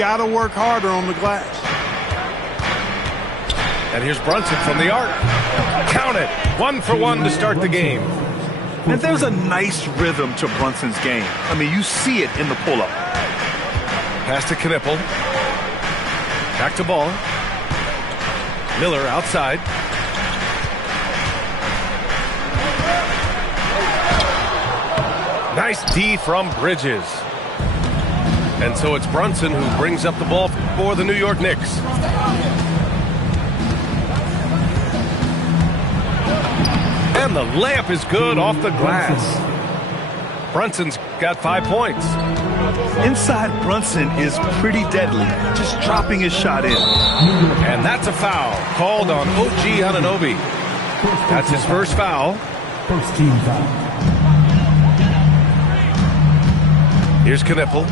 got to work harder on the glass. And here's Brunson from the arc. Count it. 1 for 1 to start the game. And there's a nice rhythm to Brunson's game. I mean, you see it in the pull-up. Pass to Knipple. Back to ball. Miller outside. Nice D from Bridges. And so it's Brunson who brings up the ball for the New York Knicks. And the layup is good off the glass. Brunson's got 5 points. Inside Brunson is pretty deadly, just dropping his shot in. And that's a foul called on OG Anunoby. That's his first foul. First team foul. Here's Knipple.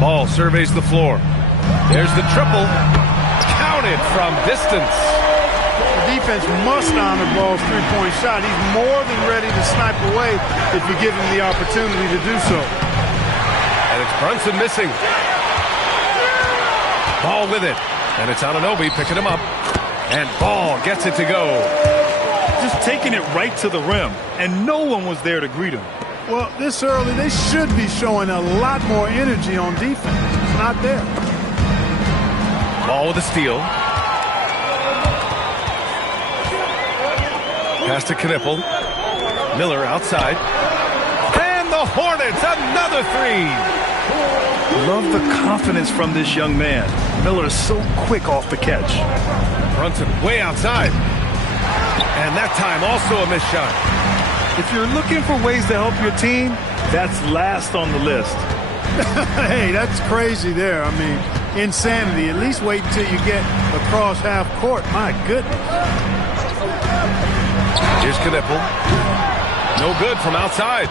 Ball surveys the floor. There's the triple. Counted from distance. The defense must honor Ball's three-point shot. He's more than ready to snipe away if you give him the opportunity to do so. And it's Brunson missing. Ball with it. And it's Anunoby picking him up. And Ball gets it to go. Just taking it right to the rim. And no one was there to greet him. Well, this early, they should be showing a lot more energy on defense. It's not there. Ball with a steal. Pass to Knipple. Miller outside. And the Hornets, another three. Love the confidence from this young man. Miller is so quick off the catch. Brunson way outside. And that time also a missed shot. If you're looking for ways to help your team, that's last on the list. Hey, that's crazy there. I mean, insanity. At least wait until you get across half court. My goodness. Here's Knipple. No good from outside.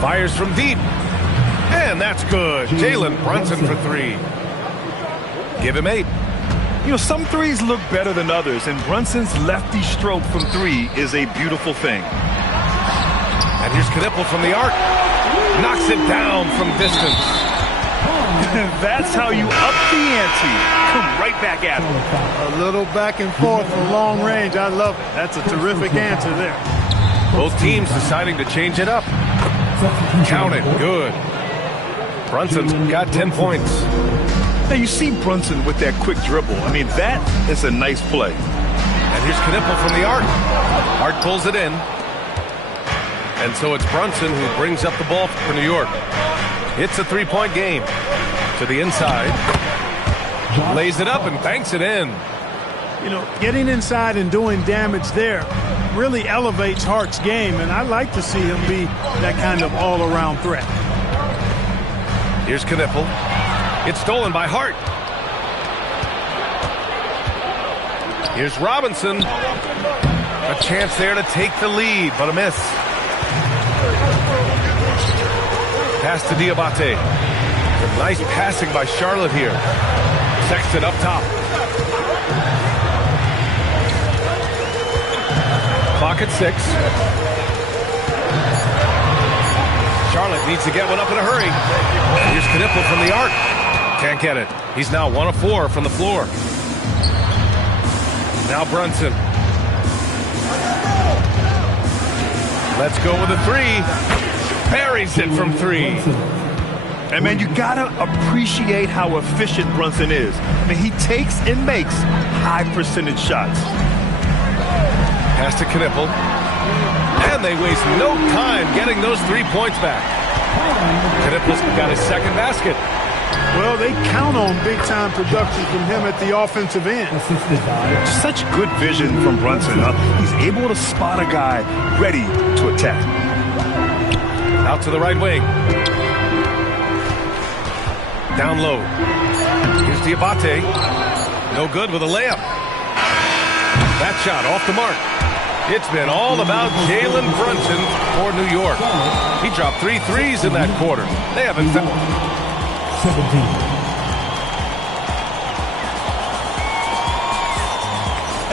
Fires from deep. And that's good. Jalen Brunson for three. Give him 8. You know, some threes look better than others, and Brunson's lefty stroke from 3 is a beautiful thing. And here's Knipple from the arc. Knocks it down from distance. That's how you up the ante. Come right back at him. A little back and forth from long range. I love it. That's a terrific answer there. Both teams deciding to change it up. Count it. Good. Brunson's got 10 points. Now you see Brunson with that quick dribble. I mean, that is a nice play. And here's Knipple from the arc. Hart pulls it in. And so it's Brunson who brings up the ball for New York. It's a 3-point game. To the inside. Lays it up and banks it in. You know, getting inside and doing damage there really elevates Hart's game, and I like to see him be that kind of all-around threat. Here's Knipple. It's stolen by Hart. Here's Robinson. A chance there to take the lead, but a miss. Pass to Diabate. Nice passing by Charlotte here. Sexton up top. Clock at 6. Charlotte needs to get one up in a hurry. Here's Knipple from the arc. Can't get it. He's now 1 of 4 from the floor. Now Brunson. Let's go with a 3. Buries it from 3. And man, you gotta appreciate how efficient Brunson is. I mean, he takes and makes high percentage shots. Pass to Knipple. And they waste no time getting those 3 points back. Knipple's got his second basket. Well, they count on big-time production from him at the offensive end. Such good vision from Brunson. He's able to spot a guy ready to attack. Out to the right wing. Down low. Here's Diabate. No good with a layup. That shot off the mark. It's been all about Jalen Brunson for New York. He dropped 3 threes in that quarter. They haven't found 17.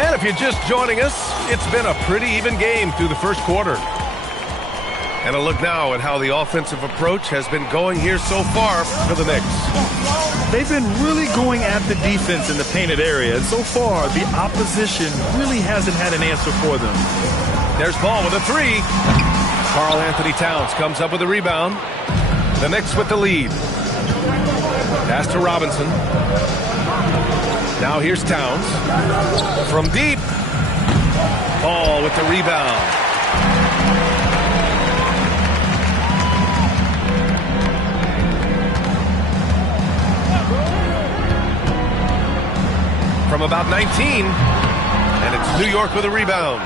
And if you're just joining us, it's been a pretty even game through the first quarter. And a look now at how the offensive approach has been going here so far for the Knicks. They've been really going at the defense in the painted area, and so far the opposition really hasn't had an answer for them. There's Ball with a three. Karl Anthony Towns comes up with a rebound. The Knicks with the lead. Pass to Robinson. Now here's Towns. From deep. Ball with the rebound. From about 19. And it's New York with a rebound.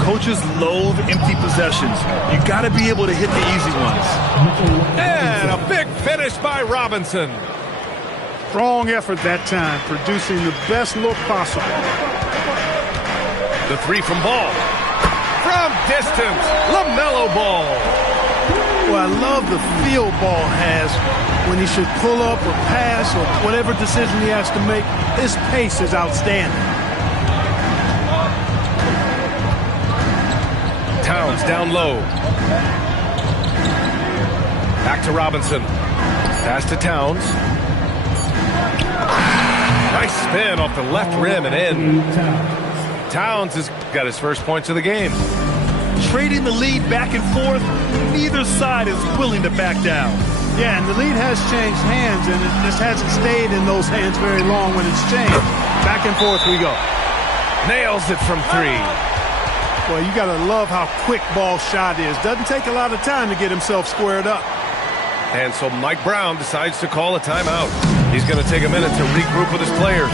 Coaches loathe empty possessions. You got to be able to hit the easy ones. And a big finish by Robinson. Strong effort that time, producing the best look possible. The three from Ball. From distance, LaMelo Ball. Well, I love the feel Ball has when he should pull up or pass or whatever decision he has to make. His pace is outstanding. Towns down low. Back to Robinson. Pass to Towns. Nice spin off the left rim and in. Towns has got his first points of the game. Trading the lead back and forth, neither side is willing to back down. Yeah, and the lead has changed hands, and it just hasn't stayed in those hands very long when it's changed. Back and forth we go. Nails it from three. Well, you got to love how quick Ball's shot is. Doesn't take a lot of time to get himself squared up. And so Mike Brown decides to call a timeout. He's going to take a minute to regroup with his players.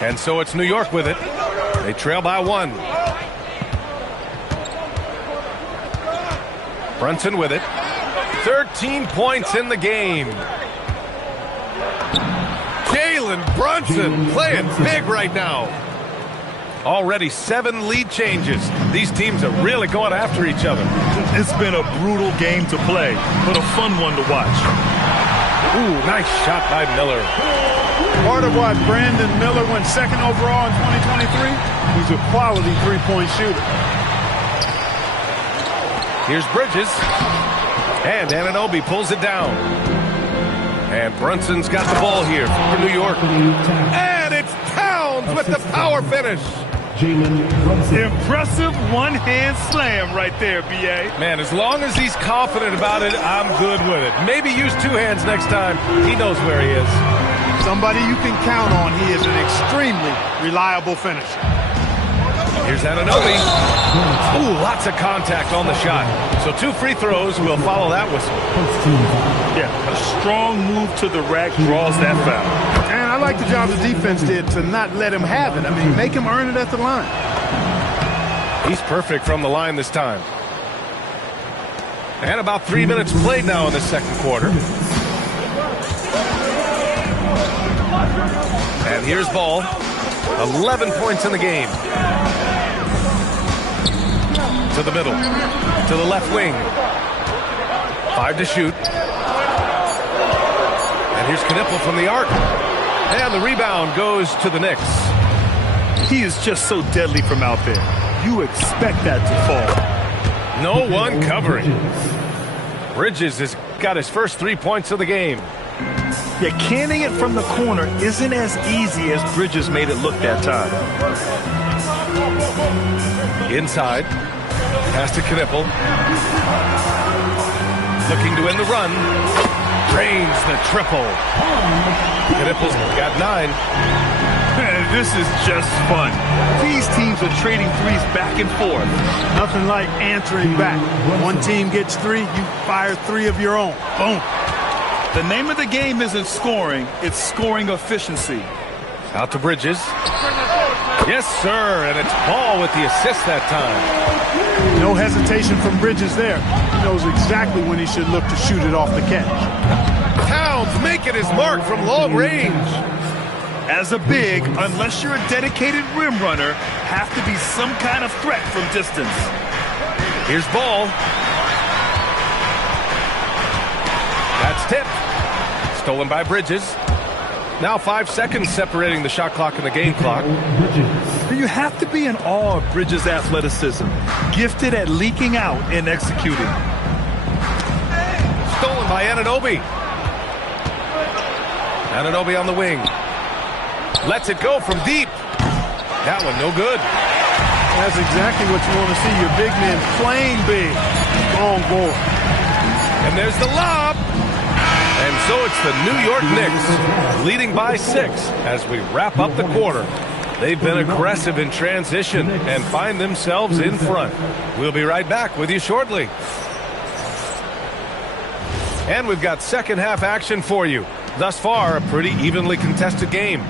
And so it's New York with it. They trail by one. Brunson with it. 13 points in the game. Jalen Brunson playing big right now. Already 7 lead changes. These teams are really going after each other. It's been a brutal game to play, but a fun one to watch. Ooh, nice shot by Miller. Part of why Brandon Miller went second overall in 2023. He's a quality three-point shooter. Here's Bridges. And Anunoby pulls it down. And Brunson's got the ball here for New York. And it's Towns with the power finish. Impressive one-hand slam right there, B.A. Man, as long as he's confident about it, I'm good with it. Maybe use 2 hands next time. He knows where he is. Somebody you can count on. He is an extremely reliable finisher. Here's Anunoby. Ooh, lots of contact on the shot. So 2 free throws will follow that whistle. Yeah, a strong move to the rack draws that foul. And I like the job the defense did to not let him have it. I mean, make him earn it at the line. He's perfect from the line this time. And about 3 minutes played now in the second quarter. And here's Ball. 11 points in the game. To the middle. To the left wing. 5 to shoot. And here's Knipple from the arc. And the rebound goes to the Knicks. He is just so deadly from out there. You expect that to fall. No one covering. Bridges has got his first 3 points of the game. Yeah, canning it from the corner isn't as easy as Bridges made it look that time. Inside. Pass to Knipple. Looking to end the run. Drains the triple. Knipple's got 9. This is just fun. These teams are trading threes back and forth. Nothing like answering back. One team gets 3, you fire 3 of your own. Boom. The name of the game isn't scoring, it's scoring efficiency. Out to Bridges. Yes, sir, and it's Ball with the assist that time. No hesitation from Bridges there. He knows exactly when he should look to shoot it off the catch. Towns making his mark from long range. As a big, unless you're a dedicated rim runner, have to be some kind of threat from distance. Here's Ball. That's tipped. Stolen by Bridges. Now 5 seconds separating the shot clock and the game clock. You have to be in awe of Bridges' athleticism, gifted at leaking out and executing. Stolen by Anunoby. Anunoby on the wing. Lets it go from deep. That one no good. That's exactly what you want to see, your big men playing big. Long board. And there's the lob. And so it's the New York Knicks leading by 6 as we wrap up the quarter. They've been aggressive in transition and find themselves in front. We'll be right back with you shortly. And we've got second half action for you. Thus far, a pretty evenly contested game.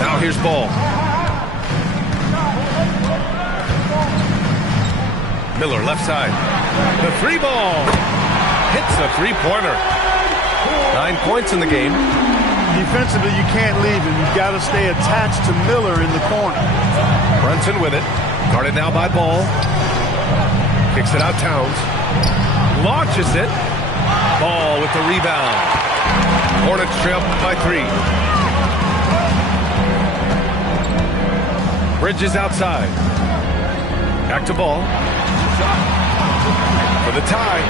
Now here's Ball. Miller left side. The three ball. Hits a three-pointer. 9 points in the game. Defensively, you can't leave him. You've got to stay attached to Miller in the corner. Brunson with it. Guarded now by Ball. Kicks it out Towns. Launches it. Ball with the rebound. Hornets trail by 3. Bridges outside. Back to Ball. For the tie.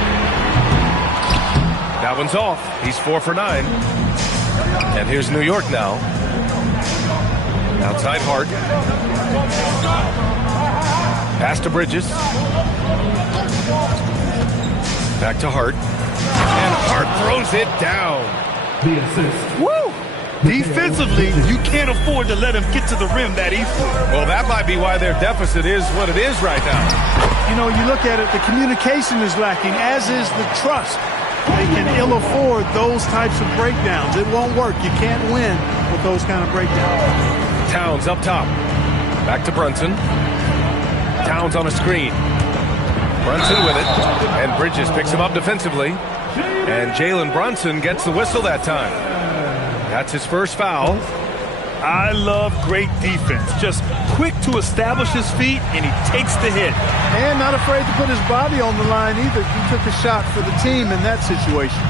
That one's off. He's 4 for 9. And here's New York now. Outside Hart. Pass to Bridges. Back to Hart. And Hart throws it down. The assist. Woo! Defensively, you can't afford to let him get to the rim that easily. Well, that might be why their deficit is what it is right now. You know, you look at it, the communication is lacking, as is the trust. They can ill afford those types of breakdowns. It won't work. You can't win with those kind of breakdowns. Towns up top. Back to Brunson. Towns on a screen. Brunson with it. And Bridges picks him up defensively. And Jalen Brunson gets the whistle that time. That's his first foul. I love great defense. Just quick to establish his feet, and he takes the hit. And not afraid to put his body on the line either. He took a shot for the team in that situation.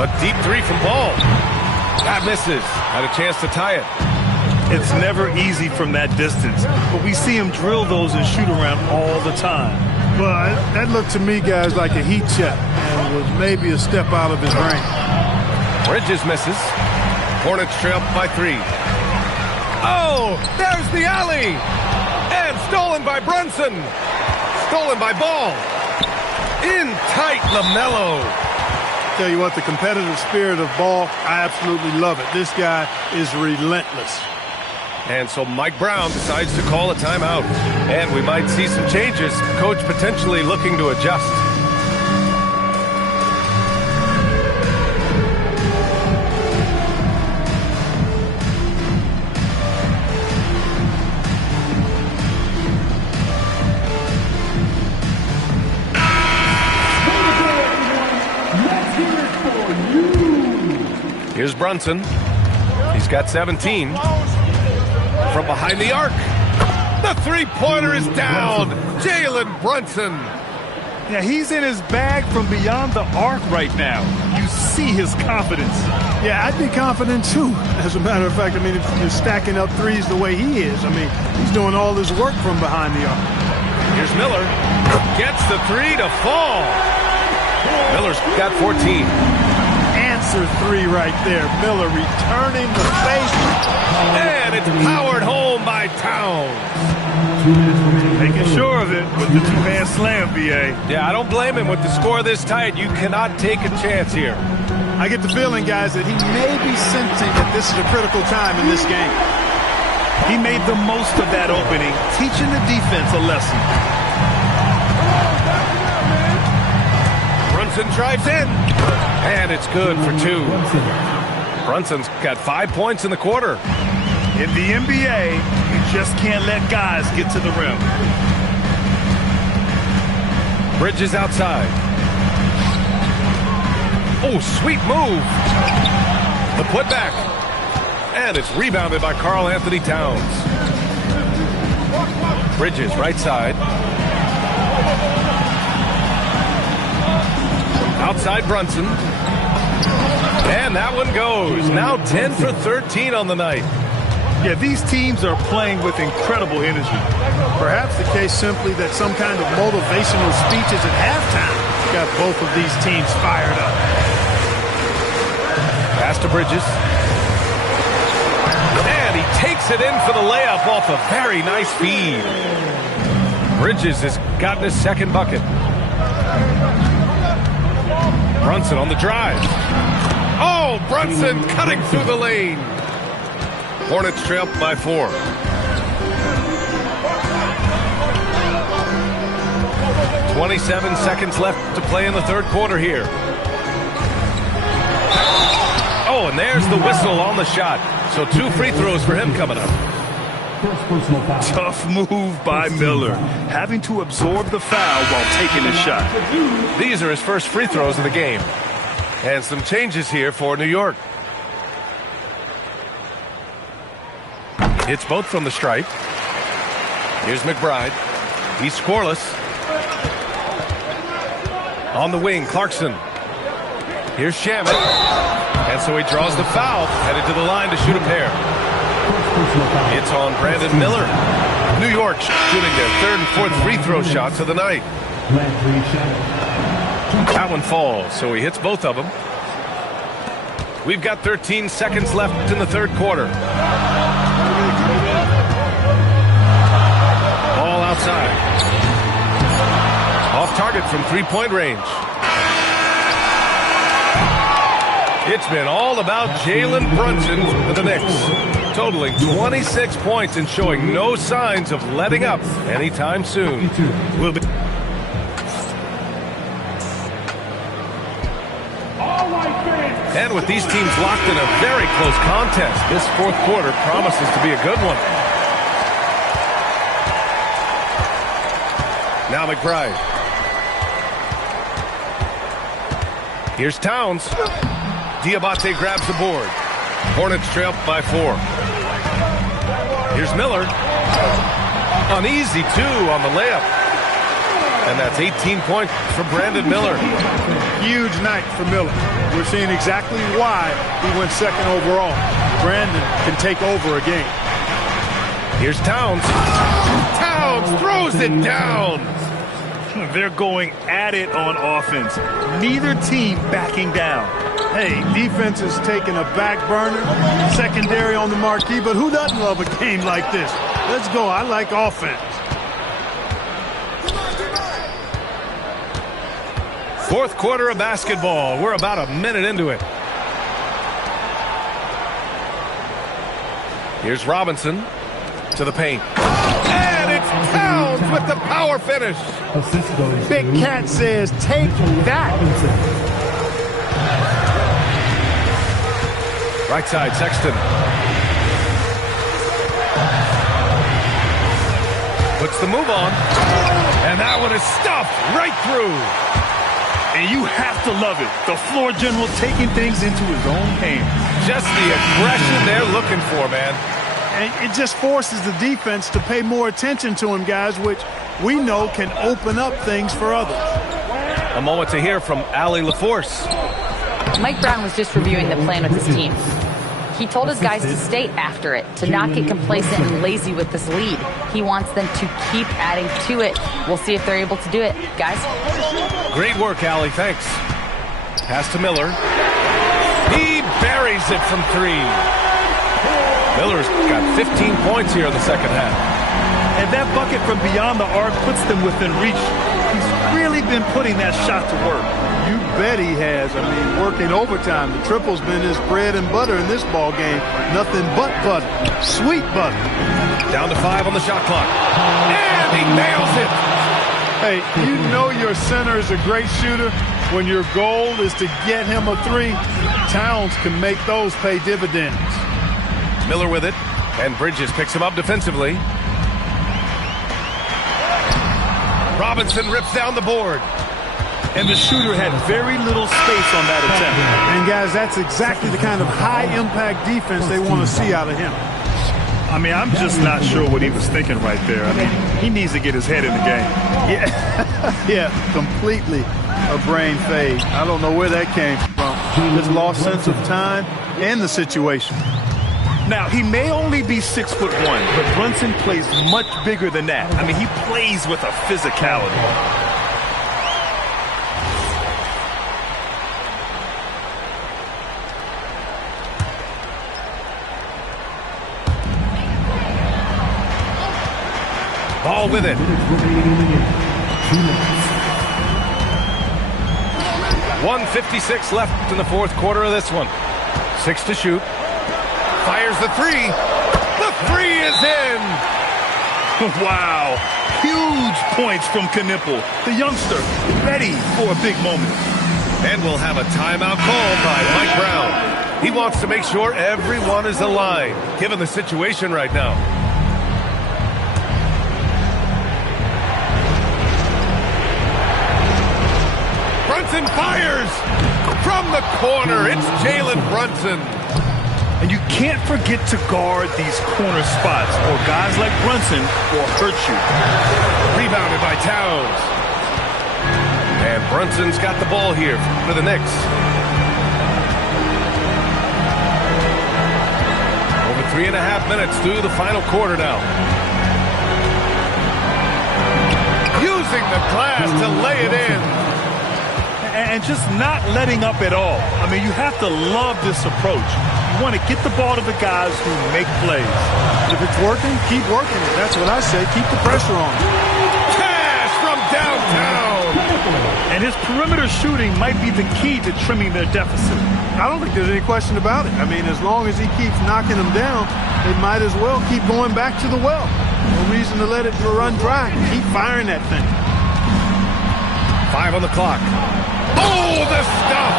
A deep three from Ball. That misses. Had a chance to tie it. It's never easy from that distance, but we see him drill those and shoot around all the time. Well, that looked to me, guys, like a heat check and was maybe a step out of his range. Bridges misses. Hornets trail by 3. Oh, there's the alley. And stolen by Brunson. Stolen by Ball. In tight, LaMelo. Tell you what, the competitive spirit of Ball, I absolutely love it. This guy is relentless. And so Mike Brown decides to call a timeout. And we might see some changes. Coach potentially looking to adjust. Here's Brunson. He's got 17. From behind the arc. The three-pointer is down. Jalen Brunson. Yeah, he's in his bag from beyond the arc right now. You see his confidence. Yeah, I'd be confident too. As a matter of fact, I mean, if you're stacking up threes the way he is, I mean, he's doing all his work from behind the arc. Here's Miller. Gets the three to fall. Miller's got 14. Answer three right there. Miller returning the face. And it's powered home by Towns. Making sure of it with the two-man slam, BA. Yeah, I don't blame him with the score this tight. You cannot take a chance here. I get the feeling, guys, that he may be sensing that this is a critical time in this game. He made the most of that opening, teaching the defense a lesson. Brunson drives in. And it's good for 2. Brunson's got 5 points in the quarter. In the NBA, you just can't let guys get to the rim. Bridges outside. Oh, sweet move. The putback. And it's rebounded by Karl Anthony Towns. Bridges, right side. Outside Brunson. And that one goes. Now 10 for 13 on the night. Yeah, these teams are playing with incredible energy. Perhaps the case simply that some kind of motivational speeches at halftime got both of these teams fired up. Pass to Bridges. And he takes it in for the layup off a very nice feed. Bridges has gotten his second bucket. Brunson on the drive. Oh, Brunson cutting through the lane. Hornets trail by 4. "27 seconds left to play in the third quarter here. Oh, and there's the whistle on the shot. So 2 free throws for him coming up. First personal foul. Tough move by Miller, having to absorb the foul while taking a shot. These are his first free throws of the game. And some changes here for New York. Hits both from the stripe. Here's McBride. He's scoreless. On the wing, Clarkson. Here's Shamet. And so he draws the foul, headed to the line to shoot a pair. It's on Brandon Miller. New York shooting their third and fourth free throw shots of the night. That one falls, so he hits both of them. We've got 13 seconds left in the third quarter. Ball outside. Off target from three-point range. It's been all about Jalen Brunson for the Knicks, totaling 26 points and showing no signs of letting up anytime soon. We'll be And with these teams locked in a very close contest, this fourth quarter promises to be a good one. Now McBride. Here's Towns. Diabate grabs the board. Hornets trail by 4. Here's Miller. An easy 2 on the layup. And that's 18 points for Brandon Miller. Huge night for Miller. We're seeing exactly why he went second overall. Brandon can take over a game. Here's Towns. Towns throws it down. They're going at it on offense. Neither team backing down. Hey, defense is taking a back burner, secondary on the marquee, but who doesn't love a game like this? Let's go. I like offense. Fourth quarter of basketball. We're about a minute into it. Here's Robinson to the paint. And it's Towns with the power finish. Big Cat says, take that. Right side, Sexton. Puts the move on. And that one is stuffed right through. And you have to love it. The floor general taking things into his own hands. Just the aggression they're looking for, man. And it just forces the defense to pay more attention to him, guys, which we know can open up things for others. A moment to hear from Allie LaForce. Mike Brown was just reviewing the plan with his team. He told his guys to stay after it, to not get complacent and lazy with this lead. He wants them to keep adding to it. We'll see if they're able to do it. Guys? Great work, Allie. Thanks. Pass to Miller. He buries it from 3. Miller's got 15 points here in the second half. And that bucket from beyond the arc puts them within reach. He's really been putting that shot to work. You bet he has. I mean, working overtime. The triple's been his bread and butter in this ball game. Nothing but butter. Sweet butter. Down to 5 on the shot clock. And he nails it. Hey, you know your center is a great shooter. When your goal is to get him a three, Towns can make those pay dividends. Miller with it, and Bridges picks him up defensively. Robinson rips down the board. And the shooter had very little space on that attempt. And guys, that's exactly the kind of high-impact defense they want to see out of him. I mean, I'm just not sure what he was thinking right there. I mean, he needs to get his head in the game. Yeah, yeah, completely a brain fade. I don't know where that came from. His lost sense of time and the situation. Now, he may only be 6'1", but Brunson plays much bigger than that. I mean, he plays with a physicality. Ball with it. 1:56 left in the fourth quarter of this one. 6 to shoot. Fires the three. The three is in. Wow. Huge points from Knipple, the youngster, ready for a big moment. And we'll have a timeout called by Mike Brown. He wants to make sure everyone is aligned, given the situation right now. Brunson fires from the corner. It's Jalen Brunson. And you can't forget to guard these corner spots, or guys like Brunson will hurt you. Rebounded by Towns. And Brunson's got the ball here for the Knicks. Over 3.5 minutes through the final quarter now. Using the glass to lay it in. And just not letting up at all. I mean, you have to love this approach. You want to get the ball to the guys who make plays. If it's working, keep working it. That's what I say. Keep the pressure on. Cash from downtown. And his perimeter shooting might be the key to trimming their deficit. I don't think there's any question about it. I mean, as long as he keeps knocking them down, they might as well keep going back to the well. No reason to let it run dry. Keep firing that thing. 5 on the clock. Oh, the stuff!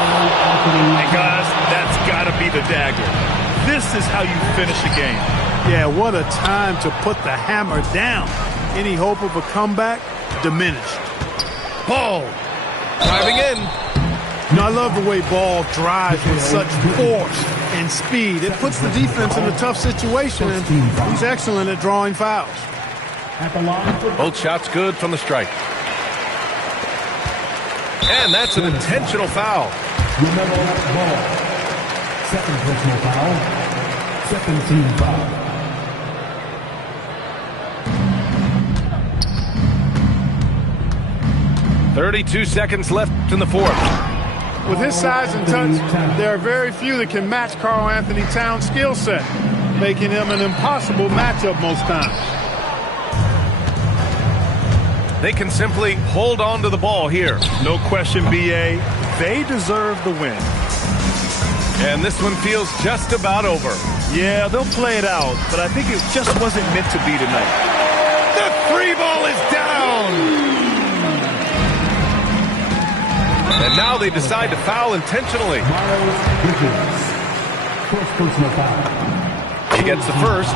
And guys, that's got to be the dagger. This is how you finish a game. Yeah, what a time to put the hammer down. Any hope of a comeback diminished. Ball driving in. You know, I love the way Ball drives with such force and speed. It puts the defense in a tough situation, and he's excellent at drawing fouls. Both shots good from the strike. And that's an intentional foul. Second personal foul. Second team foul. .32 seconds left in the fourth. With his size and touch, there are very few that can match Karl Anthony Towns' skill set, making him an impossible matchup most times. They can simply hold on to the ball here. No question, B.A. They deserve the win. And this one feels just about over. Yeah, they'll play it out, but I think it just wasn't meant to be tonight. The three ball is down. And now they decide to foul intentionally. First personal foul. He gets the first,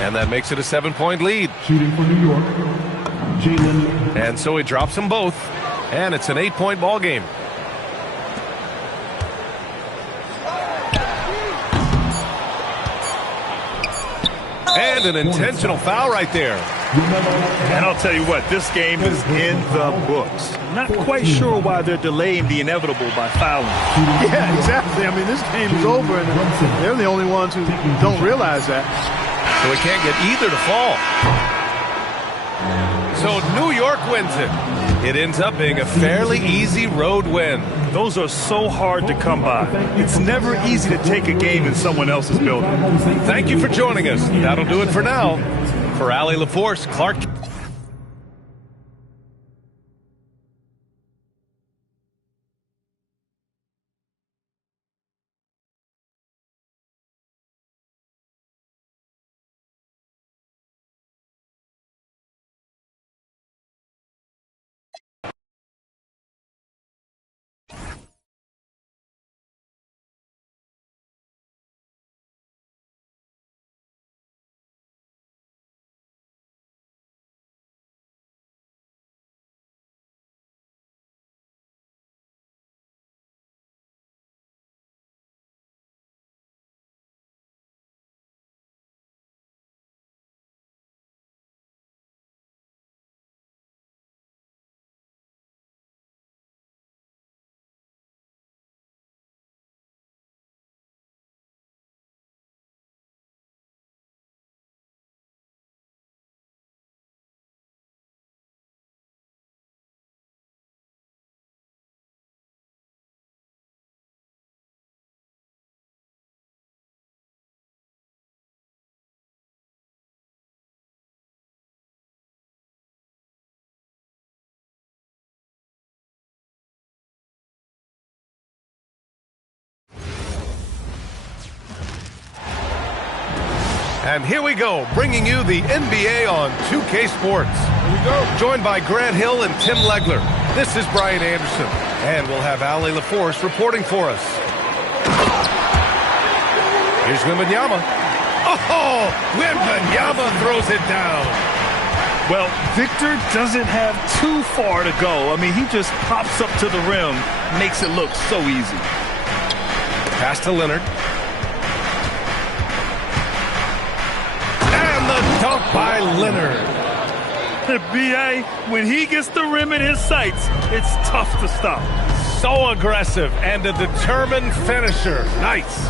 and that makes it a 7-point lead. Shooting for New York. Jalen. And so he drops them both, and it's an 8-point ball game. And an intentional foul right there. And I'll tell you what, this game is in the books. Not quite sure why they're delaying the inevitable by fouling. Yeah, exactly. I mean, this game is over, and they're the only ones who don't realize that. So he can't get either to fall. So New York wins it. It ends up being a fairly easy road win. Those are so hard to come by. It's never easy to take a game in someone else's building. Thank you for joining us. That'll do it for now. For Allie LaForce, Clark And here we go, bringing you the NBA on 2K Sports. Here we go. Joined by Grant Hill and Tim Legler. This is Brian Anderson. And we'll have Ali LaForce reporting for us. Here's Wembanyama. Oh, Wembanyama throws it down. Well, Victor doesn't have too far to go. I mean, he just pops up to the rim, makes it look so easy. Pass to Leonard. And the dunk by Leonard. B.A., when he gets the rim in his sights, it's tough to stop. So aggressive and a determined finisher. Nice.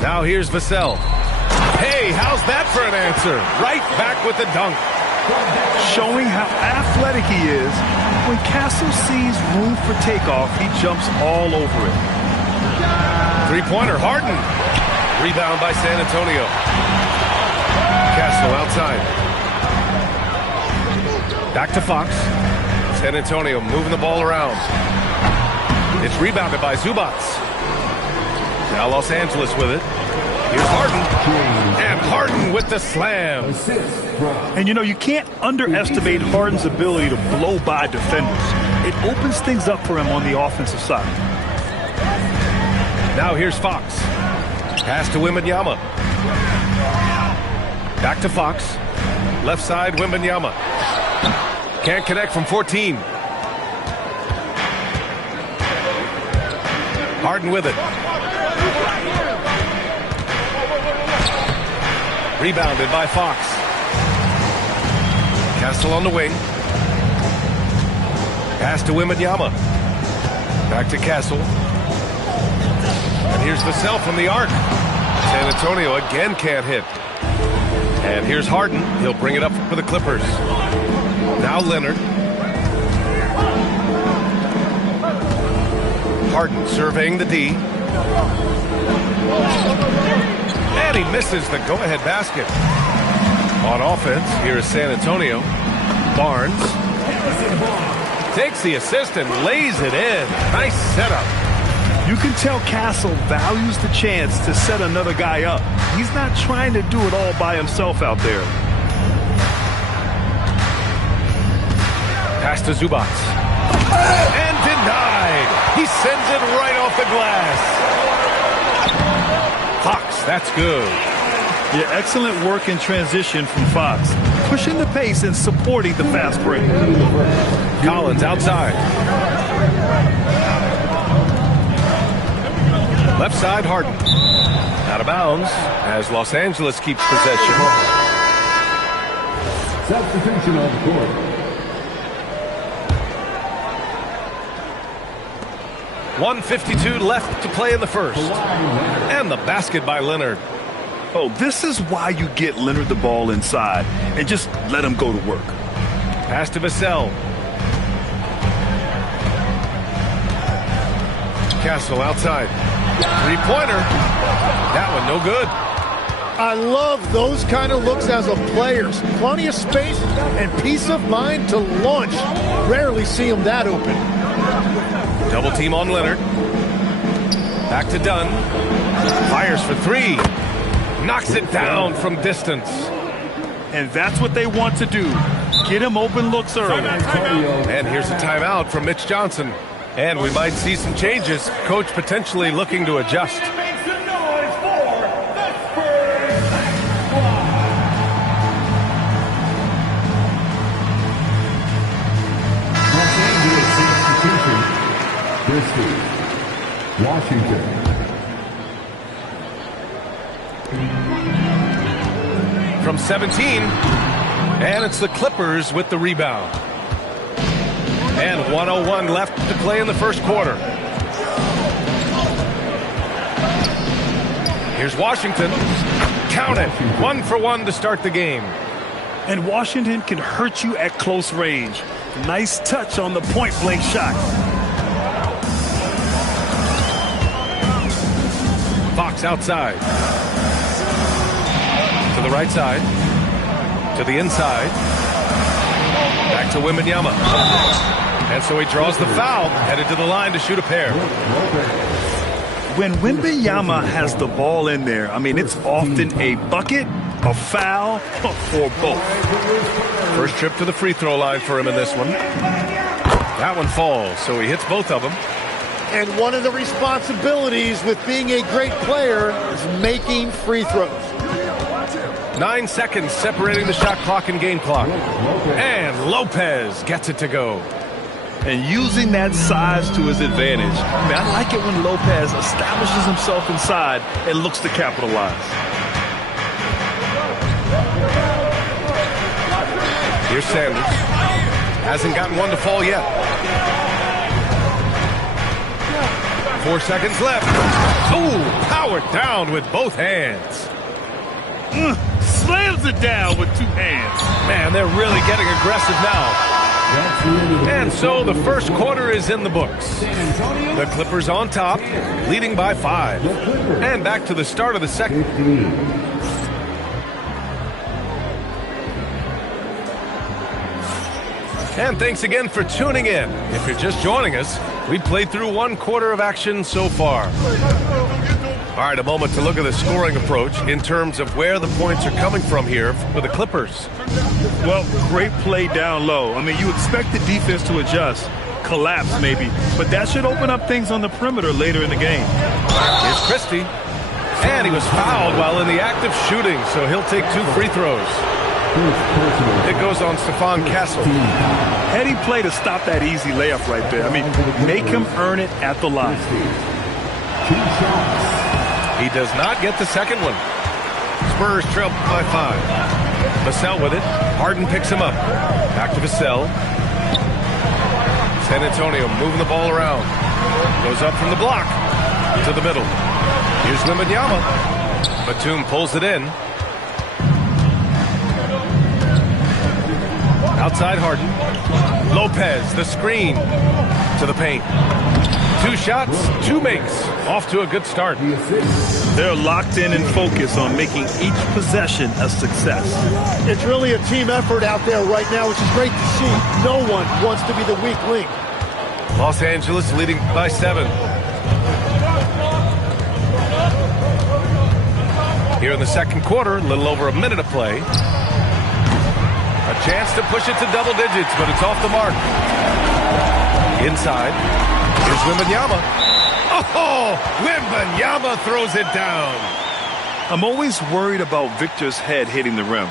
Now here's Vassell. Hey, how's that for an answer? Right back with the dunk. Showing how athletic he is. When Castle sees room for takeoff, he jumps all over it. Three-pointer, Harden. Rebound by San Antonio. Castle outside. Back to Fox. San Antonio moving the ball around. It's rebounded by Zubac. Now Los Angeles with it. Here's Harden. And Harden with the slam. And you know, you can't underestimate Harden's ability to blow by defenders. It opens things up for him on the offensive side. Now here's Fox. Pass to Wembanyama. Back to Fox. Left side, Wembanyama. Can't connect from 14. Harden with it. Rebounded by Fox. Castle on the wing. Pass to Wembanyama. Back to Castle. And here's Vassell from the arc. San Antonio again can't hit. And here's Harden. He'll bring it up for the Clippers. Now Leonard. Harden surveying the D. And he misses the go-ahead basket. On offense, here is San Antonio. Barnes takes the assist and lays it in. Nice setup. You can tell Castle values the chance to set another guy up. He's not trying to do it all by himself out there. Pass to Zubac. And denied. He sends it right off the glass. Fox, that's good. Yeah, excellent work in transition from Fox. Pushing the pace and supporting the fast break. Collins outside. Left side, Harden. Out of bounds as Los Angeles keeps possession. Substitution on the court. 1:52 left to play in the first. And the basket by Leonard. Oh, this is why you get Leonard the ball inside and just let him go to work. Pass to Vassell. Castle outside. Three-pointer. That one no good. I love those kind of looks as a player. Plenty of space and peace of mind to launch. Rarely see him that open. Double team on Leonard. Back to Dunn. Fires for three. Knocks it down from distance. And that's what they want to do. Get him open looks early. And here's a timeout from Mitch Johnson. And we might see some changes. Coach potentially looking to adjust. Washington. From 17, and it's the Clippers with the rebound. And 1:01 left to play in the first quarter. Here's Washington. Count it. 1 for 1 to start the game. And Washington can hurt you at close range. Nice touch on the point-blank shot. Fox outside. To the right side. To the inside. Back to Wembanyama. And so he draws the foul, headed to the line to shoot a pair. When Wembanyama has the ball in there, I mean, it's often a bucket, a foul, or both. First trip to the free throw line for him in this one. That one falls, so he hits both of them. And one of the responsibilities with being a great player is making free throws. 9 seconds separating the shot clock and game clock. And Lopez gets it to go. And using that size to his advantage. I mean, I like it when Lopez establishes himself inside and looks to capitalize. Here's Sanders. Hasn't gotten one to fall yet. 4 seconds left. Ooh, powered down with both hands. Slams it down with 2 hands. Man, they're really getting aggressive now. And so the first quarter is in the books. The Clippers on top, leading by 5. And back to the start of the second. And thanks again for tuning in. If you're just joining us, we've played through 1 quarter of action so far. All right, a moment to look at the scoring approach in terms of where the points are coming from here for the Clippers. Well, great play down low. I mean, you expect the defense to adjust, collapse maybe, but that should open up things on the perimeter later in the game. Here's Christie. And he was fouled while in the act of shooting, so he'll take 2 free throws. It goes on Stephon Castle. Heady play to stop that easy layup right there. I mean, make him earn it at the line. He does not get the second one. Spurs trail by 5. Vassell with it. Harden picks him up. Back to Vassell. San Antonio moving the ball around. Goes up from the block to the middle. Here's Wembanyama. Batum pulls it in. Outside Harden. Lopez, the screen to the paint. 2 shots, 2 makes. Off to a good start. They're locked in and focused on making each possession a success. It's really a team effort out there right now, which is great to see. No one wants to be the weak link. Los Angeles leading by 7. Here in the second quarter, a little over a minute of play. A chance to push it to double digits, but it's off the mark. Inside. Here's Wembanyama. Oh, Wembanyama throws it down. I'm always worried about Victor's head hitting the rim.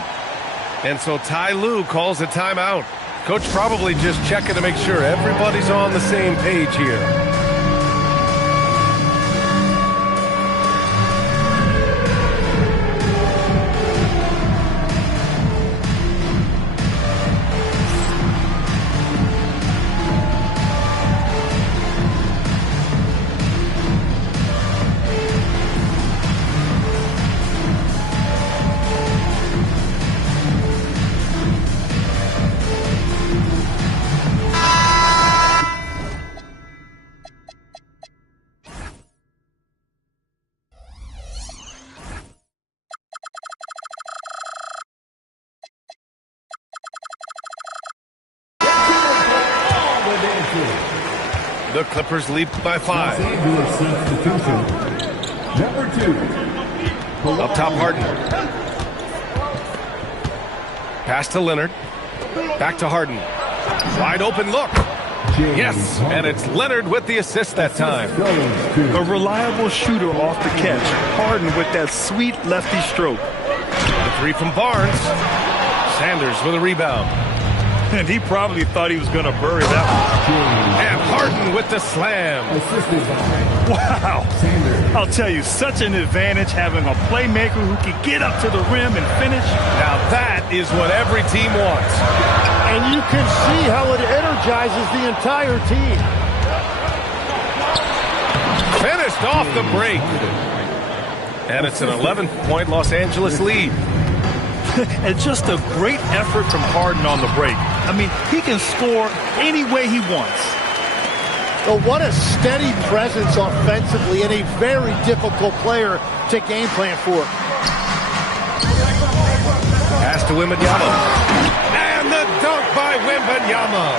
And so Ty Lue calls a timeout. Coach probably just checking to make sure everybody's on the same page here. The Clippers lead by 5. Number 2. Up top, Harden. Pass to Leonard. Back to Harden. Wide open look. Yes, and it's Leonard with the assist that time. A reliable shooter off the catch. Harden with that sweet lefty stroke. The 3 from Barnes. Sanders with a rebound. And he probably thought he was going to bury that one. And Harden with the slam. Wow. I'll tell you, such an advantage having a playmaker who can get up to the rim and finish. Now that is what every team wants. And you can see how it energizes the entire team. Finished off the break. And it's an 11-point Los Angeles lead. And just a great effort from Harden on the break. I mean, he can score any way he wants. Well, what a steady presence offensively and a very difficult player to game plan for. Pass to Wembanyama. And the dunk by Wembanyama.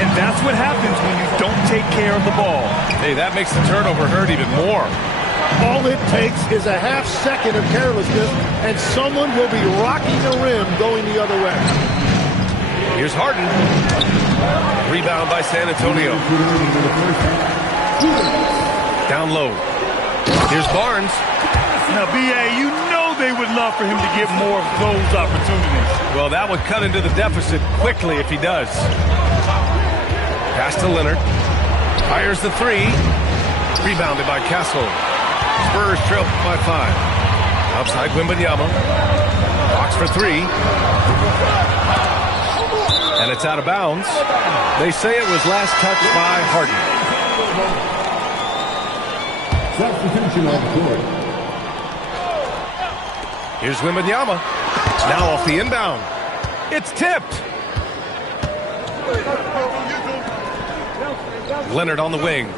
And that's what happens when you don't take care of the ball. Hey, that makes the turnover hurt even more. All it takes is a half second of carelessness, and someone will be rocking the rim going the other way. Here's Harden. Rebound by San Antonio. Down low. Here's Barnes. Now, B.A., you know they would love for him to get more of those opportunities. Well, that would cut into the deficit quickly if he does. Pass to Leonard. Fires the three. Rebounded by Castle. Spurs trail by 5. Outside Wembanyama. Fox for 3. And it's out of bounds. They say it was last touched by Harden. Substitution on the court. Here's Wembanyama. Now off the inbound. It's tipped. Leonard on the wing.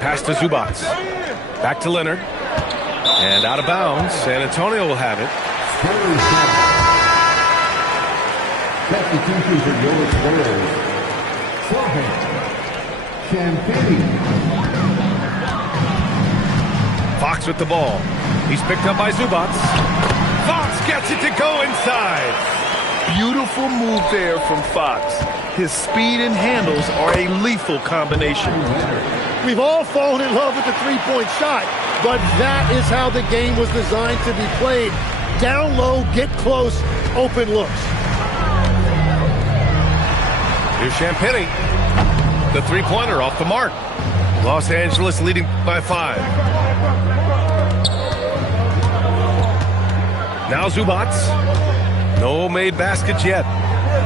Pass to Zubats. Back to Leonard. And out of bounds. San Antonio will have it. Substitution for your Spurs. Champagne. Fox with the ball. He's picked up by Zubats. Fox gets it to go inside. Beautiful move there from Fox. His speed and handles are a lethal combination. We've all fallen in love with the three-point shot, but that is how the game was designed to be played. Down low, get close, open looks. Here's Champagny. The three-pointer off the mark. Los Angeles leading by 5. Now Zubats. No made baskets yet.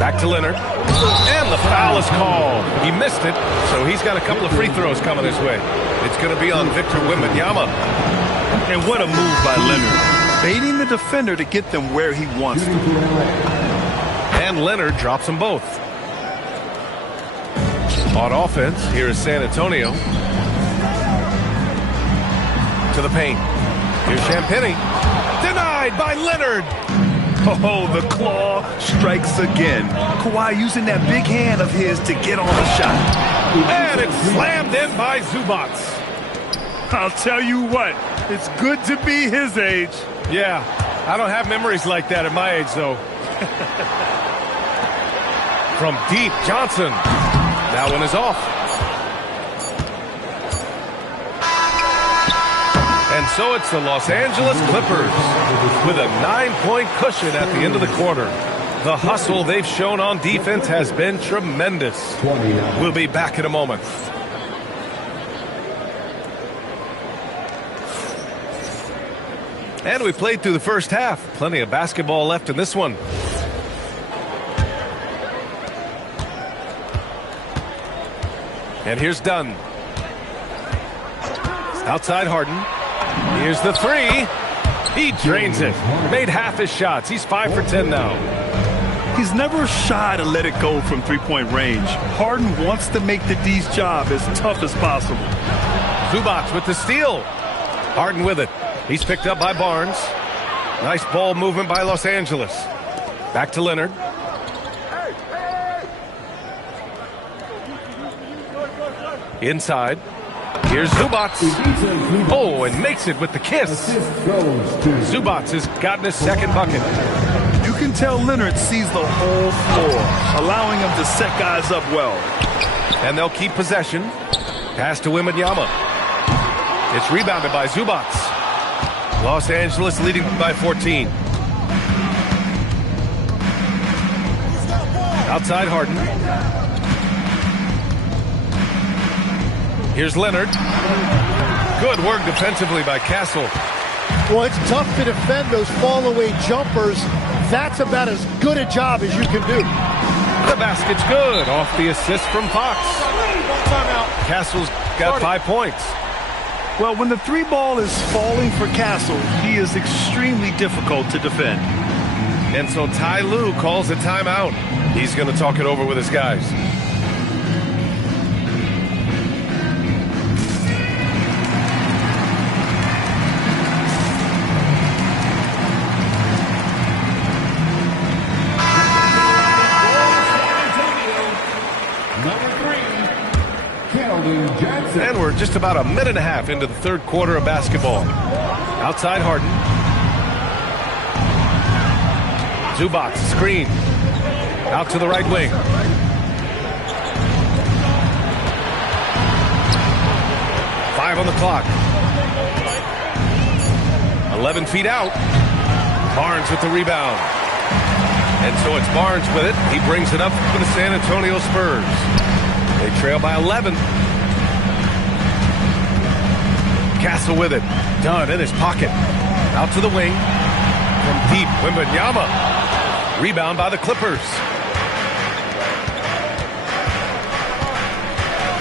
Back to Leonard. And the foul is called. He missed it, so he's got a couple of free throws coming his way. It's going to be on Victor Wembanyama. And what a move by Leonard. Baiting the defender to get them where he wants them. And Leonard drops them both. On offense, here is San Antonio. To the paint. Here's Champagny. Denied by Leonard. Oh, the claw strikes again. Kawhi using that big hand of his to get on the shot. And it's slammed in by Zubats. I'll tell you what, it's good to be his age. Yeah, I don't have memories like that at my age, though. From deep, Johnson. That one is off. And so it's the Los Angeles Clippers with a 9-point cushion at the end of the quarter. The hustle they've shown on defense has been tremendous. We'll be back in a moment. And we played through the first half. Plenty of basketball left in this one. And here's Dunn. Outside Harden. Here's the three. He drains it. Made half his shots. He's 5 for 10 now. He's never shy to let it go from three-point range. Harden wants to make the D's job as tough as possible. Zubats with the steal. Harden with it. He's picked up by Barnes. Nice ball movement by Los Angeles. Back to Leonard. Inside. Here's Zubats. Oh, and makes it with the kiss. Zubats has gotten his second bucket. You can tell Leonard sees the whole floor, allowing him to set guys up well. And they'll keep possession. Pass to Wembanyama. It's rebounded by Zubats. Los Angeles leading by 14. Outside Harden. Here's Leonard. Good work defensively by Castle. Well, it's tough to defend those fall-away jumpers. That's about as good a job as you can do. The basket's good off the assist from Fox. Castle's got 5 points. Well, when the three ball is falling for Castle, he is extremely difficult to defend. And so Ty Lue calls a timeout. He's going to talk it over with his guys. And we're just about a minute and a half into the third quarter of basketball. Outside Harden. Zubac, screen. Out to the right wing. Five on the clock. 11 feet out. Barnes with the rebound. And so it's Barnes with it. He brings it up for the San Antonio Spurs. They trail by 11. Castle with it. Dunn in his pocket. Out to the wing. From deep, Wembanyama. Rebound by the Clippers.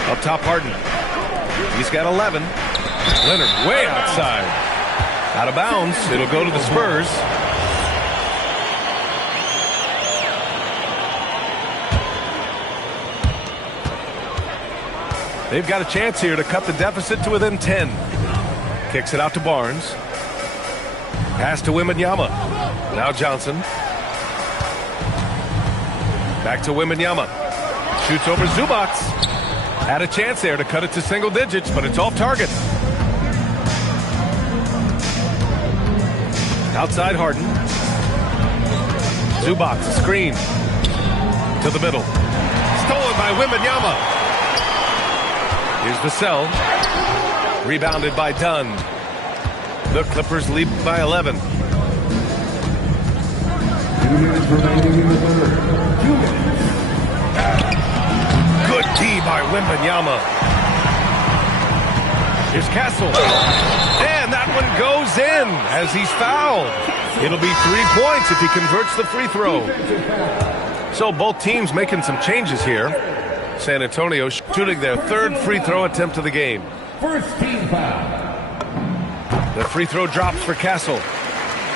Up top, Harden. He's got 11. Leonard way outside. Out of bounds. It'll go to the Spurs. They've got a chance here to cut the deficit to within 10. Kicks it out to Barnes. Pass to Wembanyama. Now Johnson. Back to Wembanyama. Shoots over Zubac. Had a chance there to cut it to single digits, but it's off target. Outside Harden. Zubac, screen. To the middle. Stolen by Wembanyama. Here's Vassell. Rebounded by Dunn. The Clippers lead by 11. 2 minutes remaining in the third. 2 minutes. Good D by Wembanyama. Here's Castle. And that one goes in as he's fouled. It'll be 3 points if he converts the free throw. So both teams making some changes here. San Antonio shooting their third free throw attempt of the game. First team foul. The free throw drops for Castle.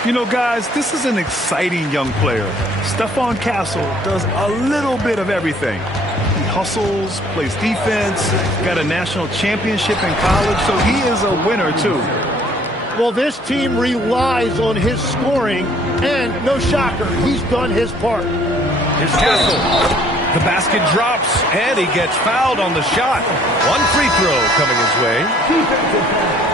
You know, guys, this is an exciting young player. Stephon Castle does a little bit of everything. He hustles, plays defense, got a national championship in college, so he is a winner, too. Well, this team relies on his scoring, and no shocker, he's done his part. Here's Castle. The basket drops, and he gets fouled on the shot. One free throw coming his way.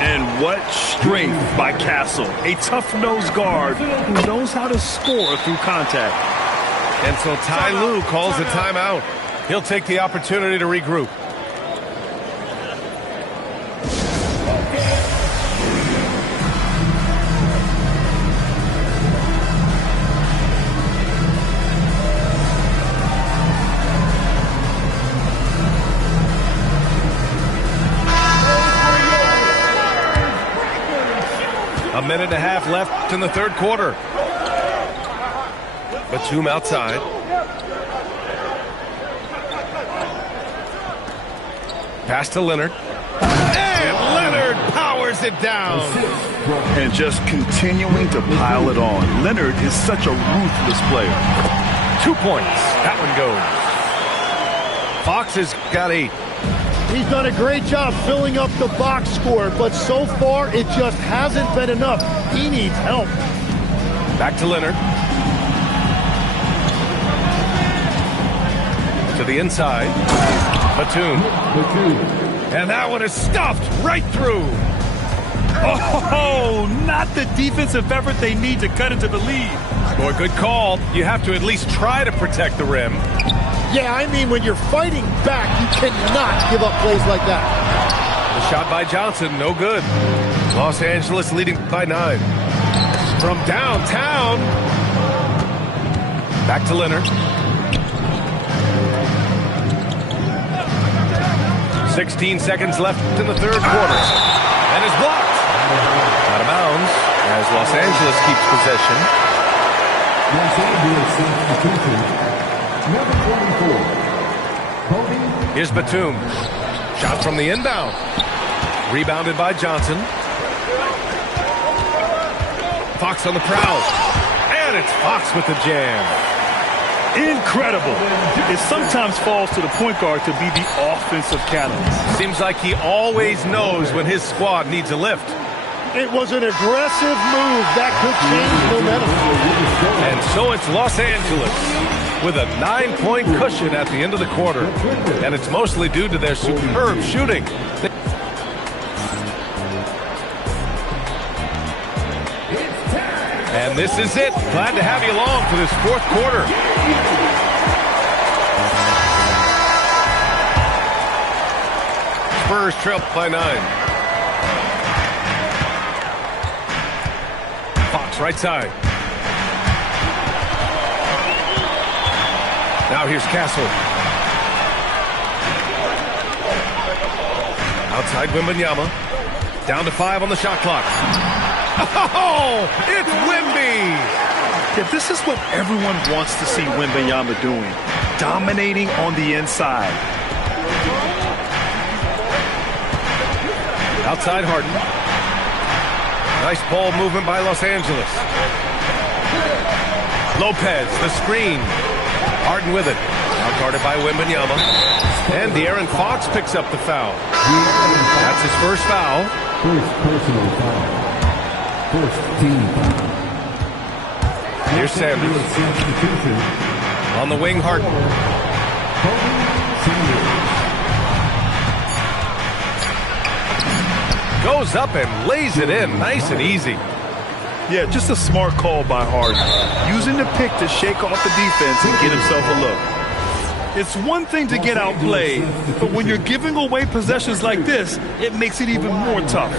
And what strength by Castle. A tough-nosed guard who knows how to score through contact. And so Ty Lue calls a timeout. He'll take the opportunity to regroup. A minute and a half left in the third quarter. Batum outside. Pass to Leonard. And Leonard powers it down. And just continuing to pile it on. Leonard is such a ruthless player. 2 points. That one goes. Fox has got 8. He's done a great job filling up the box score, but so far it just hasn't been enough. He needs help. Back to Leonard. To the inside. Batum. And that one is stuffed right through. Oh, not the defensive effort they need to cut into the lead. Boy, good call. You have to at least try to protect the rim. Yeah, I mean, when you're fighting back, you cannot give up plays like that. The shot by Johnson, no good. Los Angeles leading by 9. From downtown. Back to Leonard. 16 seconds left in the third quarter. And is blocked. Out of bounds as Los Angeles keeps possession. Los Angeles substitution. Number 24. Here's Batum. Shot from the inbound. Rebounded by Johnson. Fox on the prowl. And it's Fox with the jam. Incredible. It sometimes falls to the point guard to be the offensive catalyst. Seems like he always knows when his squad needs a lift. It was an aggressive move that could change momentum. And so it's Los Angeles with a 9-point cushion at the end of the quarter. And it's mostly due to their superb shooting. This is it. Glad to have you along for this fourth quarter. Spurs trail by 9. Fox right side. Now here's Castle. Outside Wembanyama. Down to 5 on the shot clock. Oh, it's Wemby! Yeah, this is what everyone wants to see Wembanyama doing. Dominating on the inside. Outside Harden. Nice ball movement by Los Angeles. Lopez, the screen. Harden with it. Now guarded by Wembanyama. And De'Aaron Fox picks up the foul. That's his first foul. First personal foul. First team foul. Here's Sanders. Substitution. On the wing, Harden. Goes up and lays it in. Nice and easy. Yeah, just a smart call by Harden. Using the pick to shake off the defense and get himself a look. It's one thing to get outplayed, but when you're giving away possessions like this, it makes it even more tough.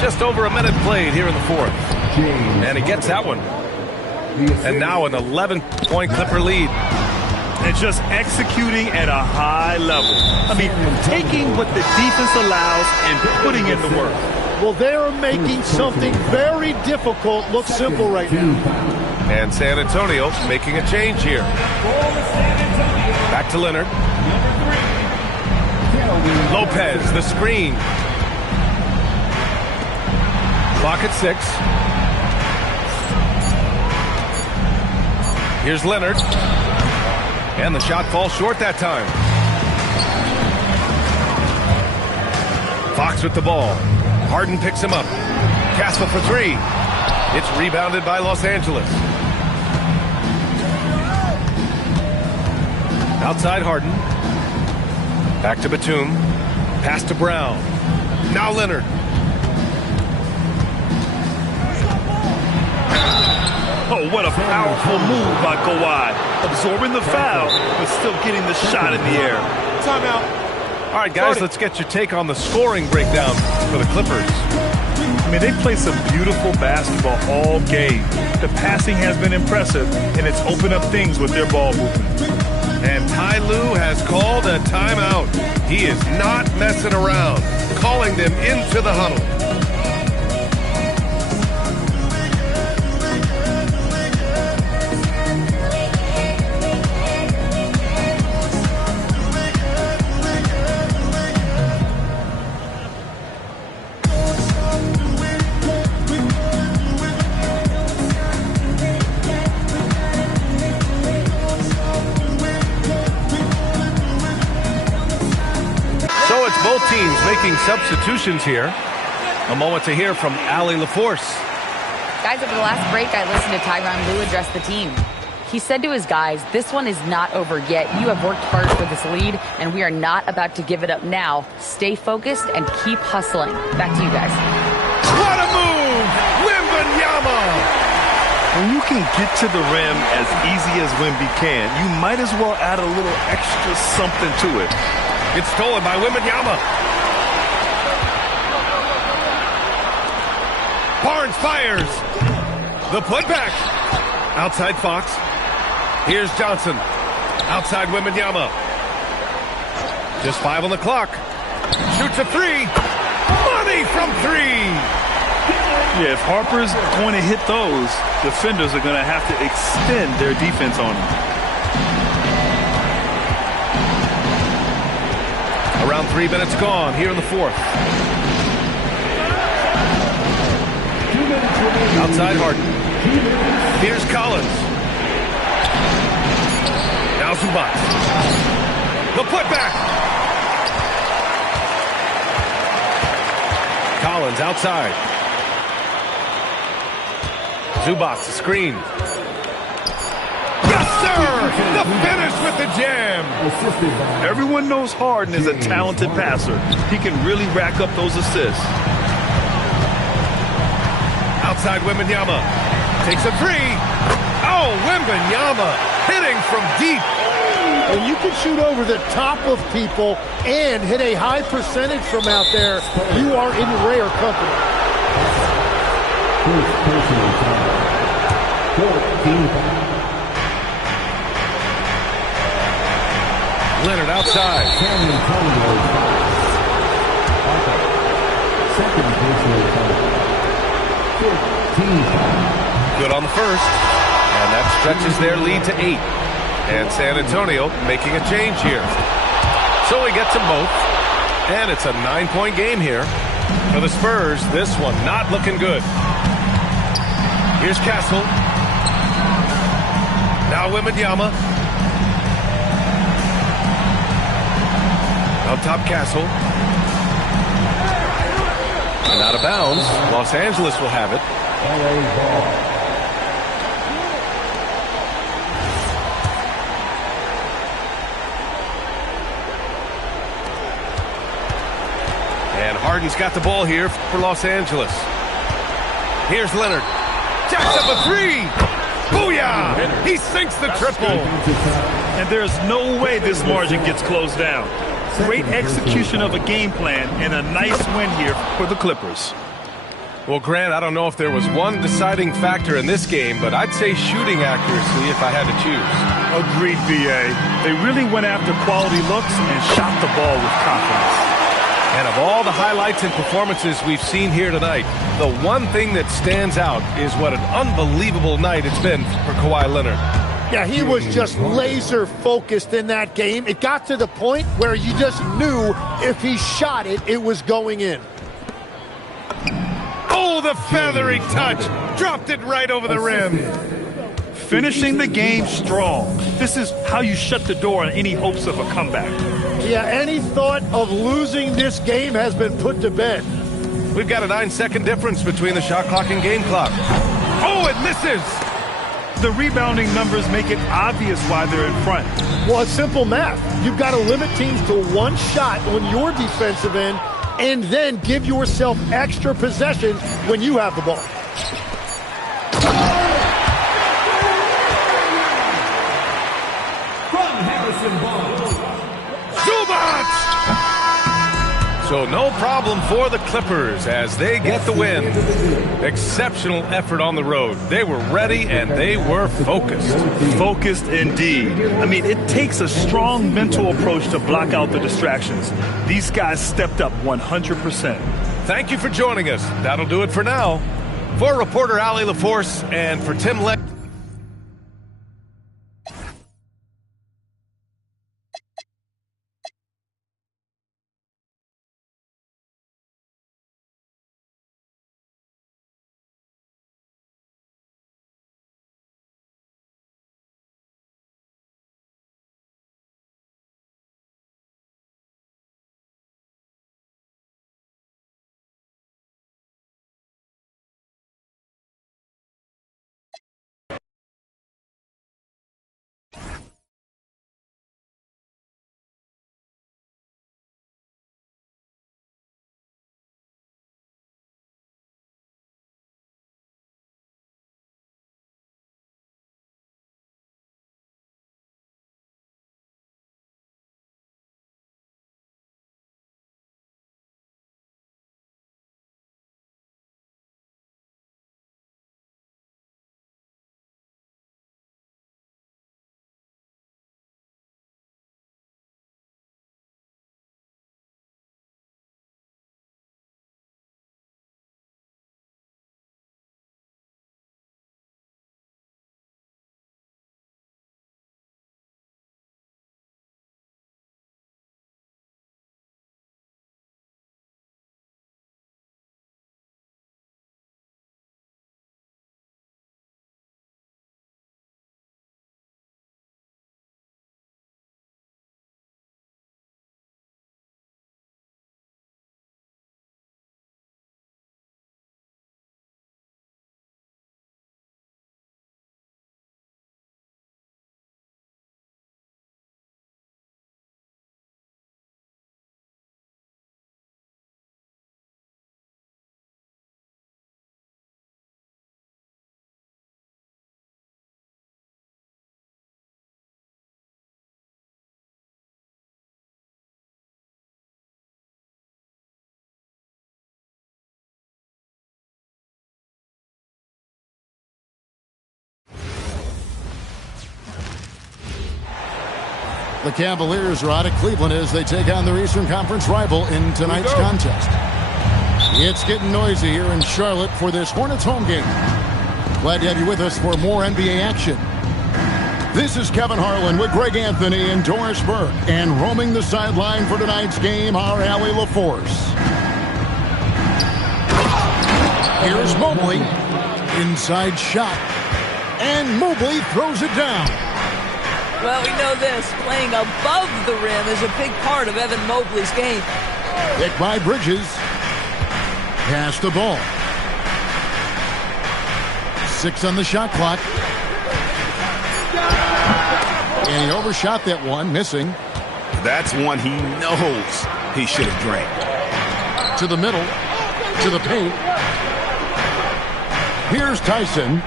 Just over a minute played here in the fourth. And he gets that one. And now an 11-point Clipper lead. And just executing at a high level. I mean, taking what the defense allows and putting in the work. Well, they're making something very difficult look simple right now. And San Antonio making a change here. Back to Leonard. Lopez, the screen. Clock at 6. Here's Leonard. And the shot falls short that time. Fox with the ball. Harden picks him up. Castle for 3. It's rebounded by Los Angeles. Outside Harden. Back to Batum. Pass to Brown. Now Leonard. Oh, what a powerful move by Kawhi. Absorbing the foul, but still getting the shot in the air. Timeout. All right, guys, let's get your take on the scoring breakdown for the Clippers. I mean, they play some beautiful basketball all game. The passing has been impressive, and it's opened up things with their ball movement. And Ty Lue has called a timeout. He is not messing around, calling them into the huddle. Both teams making substitutions here. A moment to hear from Allie LaForce. Guys, over the last break, I listened to Tyronn Lue address the team. He said to his guys, this one is not over yet. You have worked hard for this lead, and we are not about to give it up now. Stay focused and keep hustling. Back to you guys. What a move! Wembanyama! When you can get to the rim as easy as Wemby can, you might as well add a little extra something to it. It's stolen by Wembanyama. Barnes fires. The putback. Outside Fox. Here's Johnson. Outside Wembanyama. Just 5 on the clock. Shoots a 3. Money from 3. Yeah, if Harper's going to hit those, defenders are going to have to extend their defense on him. Around 3 minutes gone here in the fourth. Outside Harden. Here's Collins. Now Zubac. The putback. Collins outside. Zubac, the screen. Yes, sir! The finish with the jam. Everyone knows Harden is a talented passer. He can really rack up those assists. Outside Wembanyama. Takes a three. Oh, Wembanyama hitting from deep. When you can shoot over the top of people and hit a high percentage from out there, you are in rare company. Leonard outside. Good on the first. And that stretches their lead to 8. And San Antonio making a change here. So he gets them both. And it's a 9-point game here. For the Spurs, this one not looking good. Here's Castle. Now Wembanyama. Up top, Castle. And out of bounds. Los Angeles will have it. And Harden's got the ball here for Los Angeles. Here's Leonard. Jacks up a three. Booyah! He sinks the triple. And there's no way this margin gets closed down. Great execution of a game plan and a nice win here for the Clippers. Well, Grant, I don't know if there was one deciding factor in this game, but I'd say shooting accuracy if I had to choose. Agreed, BA. They really went after quality looks and shot the ball with confidence. And of all the highlights and performances we've seen here tonight, the one thing that stands out is what an unbelievable night it's been for Kawhi Leonard. Yeah, he was just laser focused in that game. It got to the point where you just knew if he shot it, it was going in. Oh, the feathery touch. Dropped it right over the rim. Finishing the game strong. This is how you shut the door on any hopes of a comeback. Yeah, any thought of losing this game has been put to bed. We've got a 9-second difference between the shot clock and game clock. Oh, it misses. The rebounding numbers make it obvious why they're in front. Well, it's simple math. You've got to limit teams to one shot on your defensive end and then give yourself extra possessions when you have the ball. So no problem for the Clippers as they get the win. Exceptional effort on the road. They were ready and they were focused. Focused indeed. I mean, it takes a strong mental approach to block out the distractions. These guys stepped up 100%. Thank you for joining us. That'll do it for now. For reporter Allie LaForce and for Tim Leck. The Cavaliers are out of Cleveland as they take on their Eastern Conference rival in tonight's contest. It's getting noisy here in Charlotte for this Hornets home game. Glad to have you with us for more NBA action. This is Kevin Harlan with Greg Anthony and Doris Burke. And roaming the sideline for tonight's game, our Allie LaForce. Here's Mobley. Inside shot. And Mobley throws it down. Well, we know this. Playing above the rim is a big part of Evan Mobley's game. Hit by Bridges. Pass the ball. 6 on the shot clock. And he overshot that one, missing. That's one he knows he should have drained. To the middle. To the paint. Here's Tyson.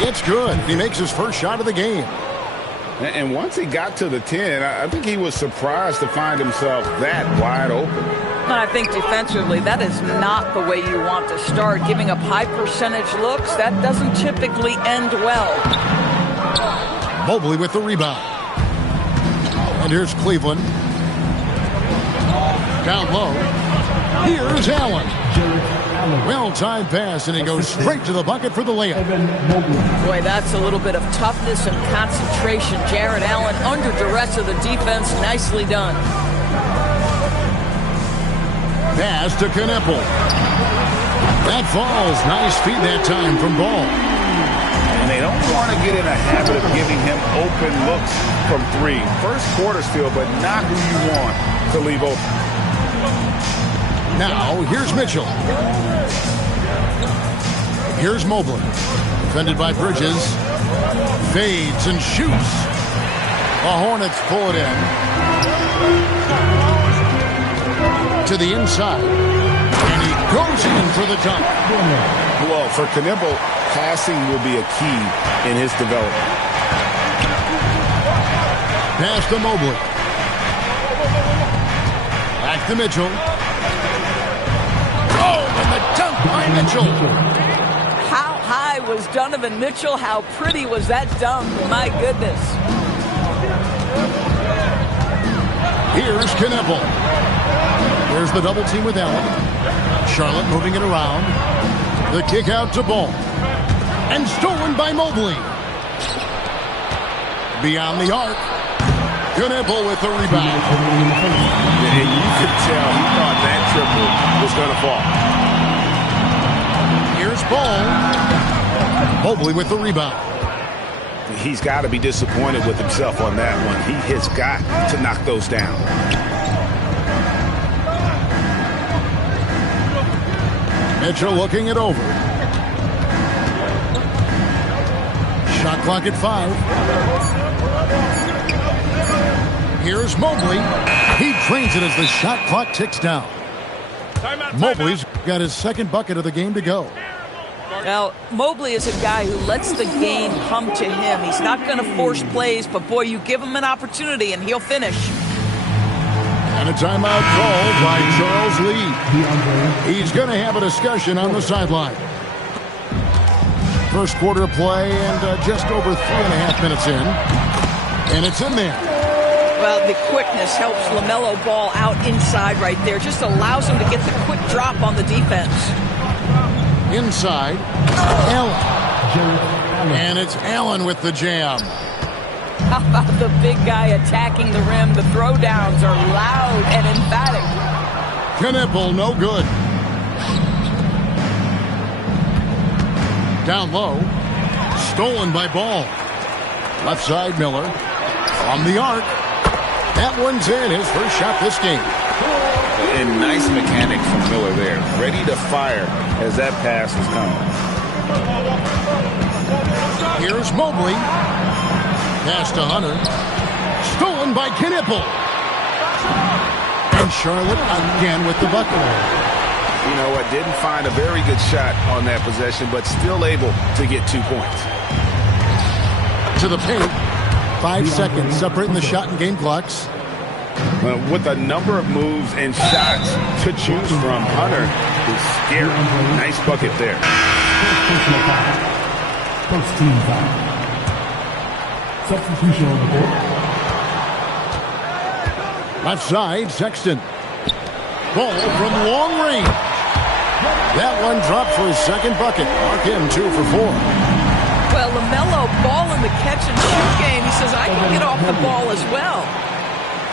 It's good. He makes his first shot of the game. And once he got to the 10, I think he was surprised to find himself that wide open. And I think defensively, that is not the way you want to start. Giving up high percentage looks, that doesn't typically end well. Mobley with the rebound. And here's Cleveland. Down low. Here's Allen. Well-timed pass, and he goes straight to the bucket for the layup. Boy, that's a little bit of toughness and concentration. Jarrett Allen under duress of the defense. Nicely done. Pass to Kneppel. That falls. Nice feed that time from Ball. And they don't want to get in a habit of giving him open looks from 3. First quarter still, but not who you want to leave open. Now, here's Mitchell. Here's Mobley. Defended by Bridges. Fades and shoots. The Hornets pull it in. To the inside. And he goes in for the dunk. Well, for Kneppel, passing will be a key in his development. Pass to Mobley. Back to Mitchell. By Mitchell. How high was Donovan Mitchell? How pretty was that dunk? My goodness. Here's Kneppel. There's the double team with Allen. Charlotte moving it around. The kick out to Ball. And stolen by Mobley. Beyond the arc. Kneppel with the rebound. And you could tell he thought that triple was going to fall. Here's Ball. Mobley with the rebound. He's got to be disappointed with himself on that one. He has got to knock those down. Mitchell looking it over. Shot clock at 5. Here's Mobley. He drains it as the shot clock ticks down. Mobley's got his second bucket of the game to go. Now, Mobley is a guy who lets the game come to him. He's not going to force plays, but boy, you give him an opportunity and he'll finish. And a timeout called by Charles Lee. He's going to have a discussion on the sideline. First quarter play and just over 3.5 minutes in. And it's in there. Well, the quickness helps LaMelo Ball out inside right there. Just allows him to get the quick drop on the defense. Inside, Allen. And it's Allen with the jam. How about the big guy attacking the rim? The throwdowns are loud and emphatic. Kneppel, no good. Down low. Stolen by Ball. Left side, Miller. From the arc. That one's in. His first shot this game. And nice mechanics from Miller there. Ready to fire as that pass is coming. Here's Mobley. Pass to Hunter. Stolen by Kneppel. And Charlotte again with the bucket. You know what? Didn't find a very good shot on that possession, but still able to get 2 points. To the paint. 5 seconds separating the shot and game clocks. With a number of moves and shots to choose from, Hunter is scary. Nice bucket there. First team foul. Substitution on the board. Left side, Sexton. Ball from long range. That one dropped for his second bucket. Mark him 2 for 4. Well, LaMelo, ball in the catch and shoot game. He says, I can get off the ball as well.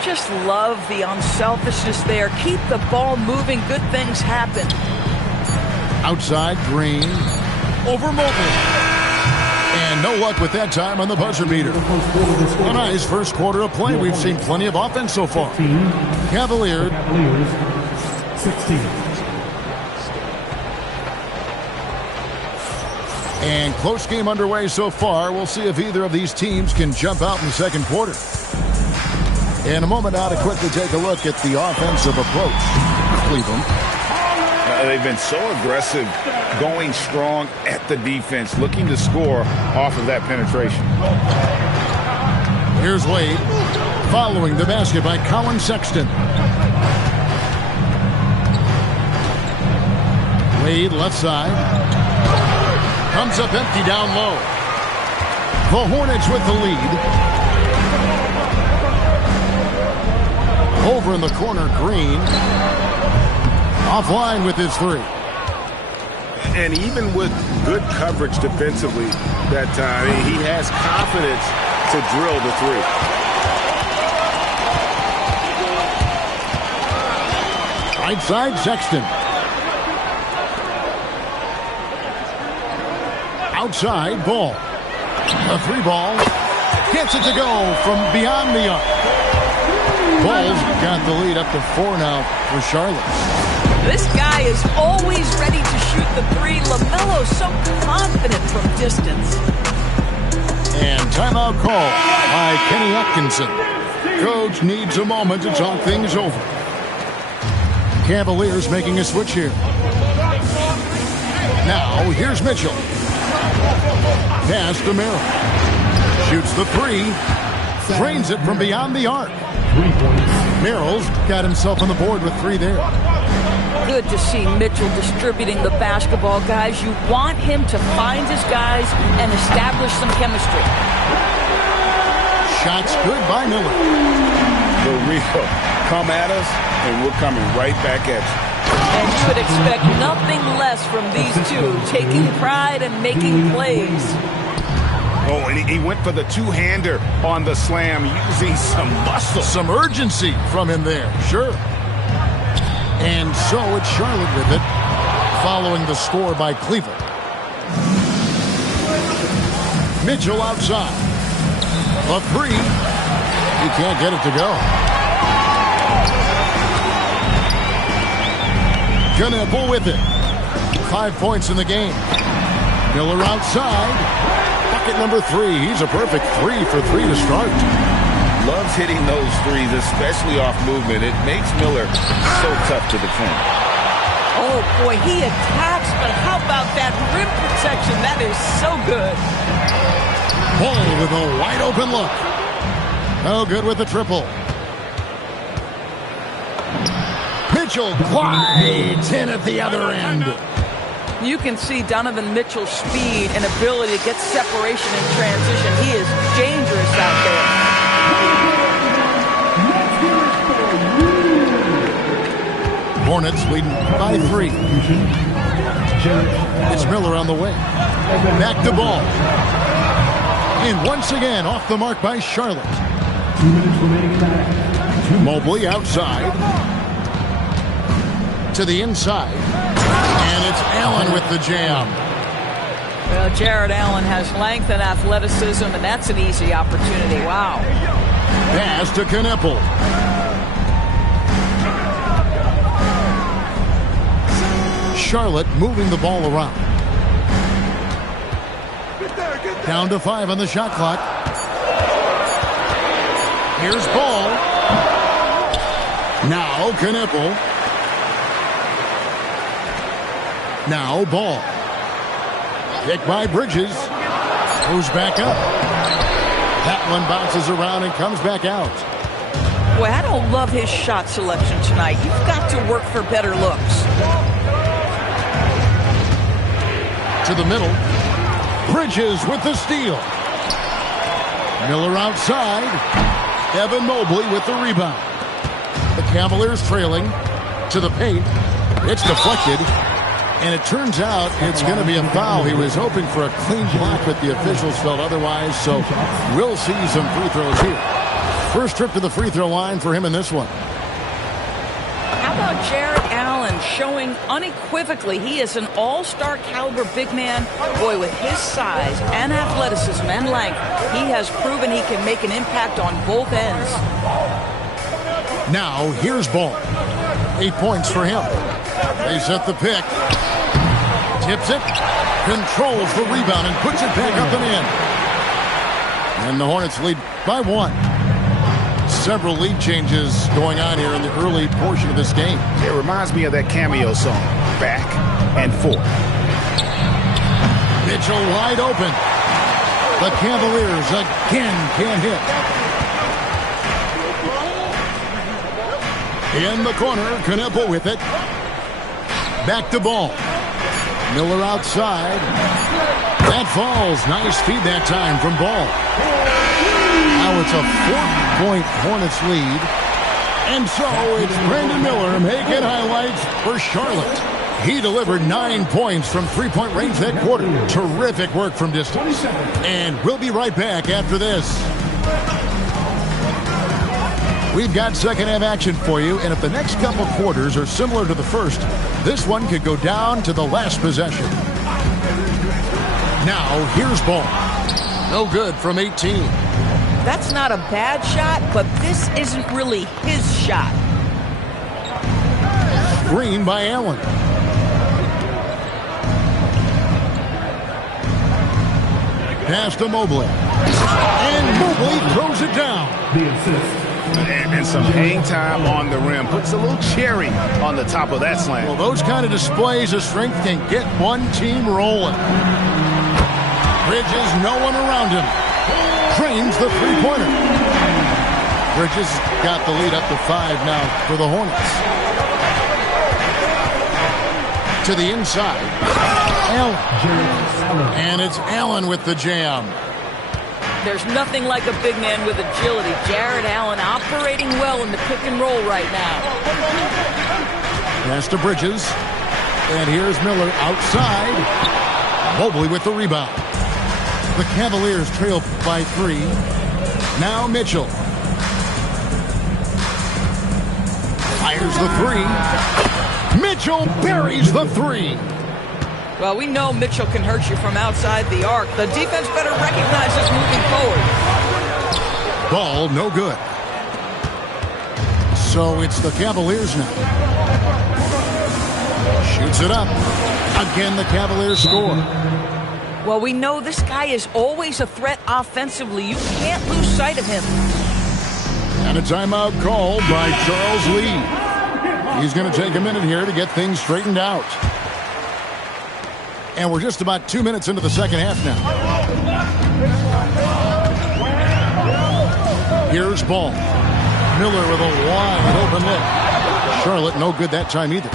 Just love the unselfishness there. Keep the ball moving. Good things happen. Outside, Green. Over Mobley. And no luck with that time on the buzzer beater. A nice first quarter of play. We've seen plenty of offense so far. Cavaliers 16. And close game underway so far. We'll see if either of these teams can jump out in the second quarter. In a moment now to quickly take a look at the offensive approach. Cleveland. They've been so aggressive, going strong at the defense, looking to score off of that penetration. Here's Wade. Following the basket by Colin Sexton. Wade left side. Comes up empty down low. The Hornets with the lead. Over in the corner, Green. Offline with his 3. And even with good coverage defensively that time, he has confidence to drill the 3. Right side, Sexton. Outside, Ball. A 3 ball. Gets it to go from beyond the arc. Ball's got the lead up to 4 now for Charlotte. This guy is always ready to shoot the 3. LaMelo's so confident from distance. And timeout call by Kenny Atkinson. Coach needs a moment to talk things over. Cavaliers making a switch here. Now, here's Mitchell. Pass to Merrill. Shoots the 3. Drains it from beyond the arc. 3 points. Merrill's got himself on the board with 3 there. Good to see Mitchell distributing the basketball, guys. You want him to find his guys and establish some chemistry. Shots good by Miller. The real come at us, and we're coming right back at you. And you would expect nothing less from these two, taking pride and making plays. Oh, and he went for the 2-hander on the slam, using some muscle. Some urgency from him there, sure. And so it's Charlotte with it, following the score by Cleveland. Mitchell outside. A 3. He can't get it to go. Knueppel with it. 5 points in the game. Miller outside. Bucket number 3. He's a perfect 3 for 3 to start. Loves hitting those 3s, especially off movement. It makes Miller so tough to defend. Oh, boy, he attacks, but how about that rim protection? That is so good. Ball with a wide open look. No good with the triple. Mitchell glides in at the other end. You can see Donovan Mitchell's speed and ability to get separation in transition. He is dangerous out there. Hornets leading by 3. It's Miller on the way. Back to Ball. And once again off the mark by Charlotte. 2 minutes remaining in that. Mobley outside. To the inside. And it's Allen with the jam. Well, Jared Allen has length and athleticism, and that's an easy opportunity. Wow. Pass to Knueppel. Charlotte moving the ball around. Down to 5 on the shot clock. Here's Ball. Now Knueppel. Now Ball. Kick by Bridges. Goes back up. That one bounces around and comes back out. Boy, I don't love his shot selection tonight. You've got to work for better looks. To the middle. Bridges with the steal. Miller outside. Evan Mobley with the rebound. The Cavaliers trailing to the paint. It's deflected. And it turns out it's going to be a foul. He was hoping for a clean block, but the officials felt otherwise. So we'll see some free throws here. First trip to the free throw line for him in this one. How about Jared Allen showing unequivocally he is an all-star caliber big man? Boy, with his size and athleticism and length, he has proven he can make an impact on both ends. Now, here's Ball. 8 points for him. They set the pick. Tips it. Controls the rebound and puts it back up and in. And the Hornets lead by 1. Several lead changes going on here in the early portion of this game. It reminds me of that cameo song, Back and Forth. Mitchell wide open. The Cavaliers again can't hit. In the corner, Kneppel with it. Back to Ball. Miller outside. That falls. Nice feed that time from Ball. Now it's a 4-point Hornets lead. And so it's Brandon Miller making highlights for Charlotte. He delivered 9 points from three-point range that quarter. Terrific work from distance. And we'll be right back after this. We've got second-half action for you, and if the next couple quarters are similar to the first, this one could go down to the last possession. Now, here's Ball. No good from 18. That's not a bad shot, but this isn't really his shot. Green by Allen. Pass to Mobley. And Mobley throws it down. The assist. And some hang time on the rim. Puts a little cherry on the top of that slam. Well, those kind of displays of strength can get one team rolling. Bridges, no one around him. Drains the three-pointer. Bridges got the lead up to 5 now for the Hornets. To the inside. Allen. And it's Allen with the jam. There's nothing like a big man with agility. Jared Allen operating well in the pick and roll right now. Pass to Bridges. And here's Miller outside. Mobley with the rebound. The Cavaliers trail by 3. Now Mitchell. Fires the 3. Mitchell buries the 3. Well, we know Mitchell can hurt you from outside the arc. The defense better recognize this moving forward. Ball, no good. So it's the Cavaliers now. Shoots it up. Again, the Cavaliers score. Well, we know this guy is always a threat offensively. You can't lose sight of him. And a timeout called by Charles Lee. He's going to take a minute here to get things straightened out. And we're just about 2 minutes into the second half now. Here's Ball. Miller with a wide open look. Charlotte no good that time either.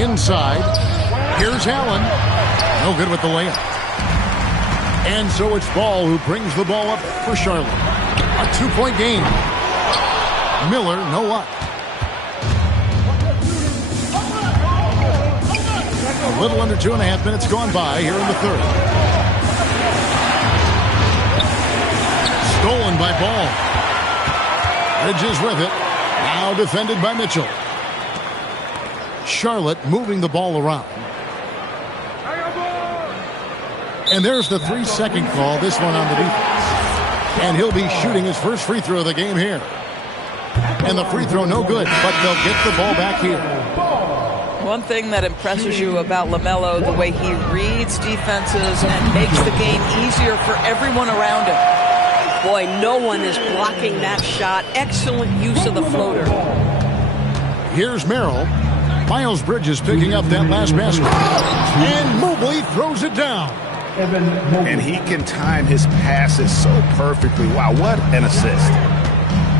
Inside. Here's Allen. No good with the layup. And so it's Ball who brings the ball up for Charlotte. A 2-point game. Miller no luck. A little under 2.5 minutes gone by here in the third. Stolen by Ball. Bridges with it. Now defended by Mitchell. Charlotte moving the ball around. And there's the 3-second call, this one on the defense. And he'll be shooting his first free throw of the game here. And the free throw no good, but they'll get the ball back here. One thing that impresses you about LaMelo, the way he reads defenses and makes the game easier for everyone around him. Boy, no one is blocking that shot. Excellent use of the floater. Here's Merrill. Miles Bridges picking up that last basket. And Mobley throws it down. And he can time his passes so perfectly. Wow, what an assist.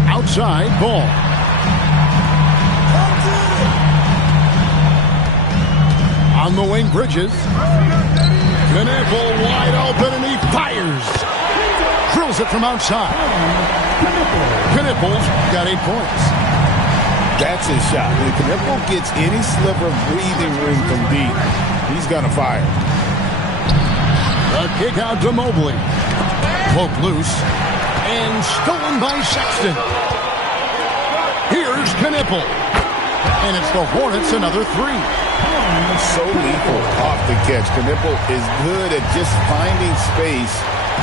Outside, Ball. On the wing, Bridges. Kneppel wide open, and he Fires. Drills it from outside. Knipples got 8 points. That's his shot. When Knipple gets any sliver of breathing room from deep, he's going to fire. A kick out to Mobley. Poke loose. And stolen by Sexton. Here's Knipple. And it's the Hornets another 3. So lethal off the catch. Knipple is good at just finding space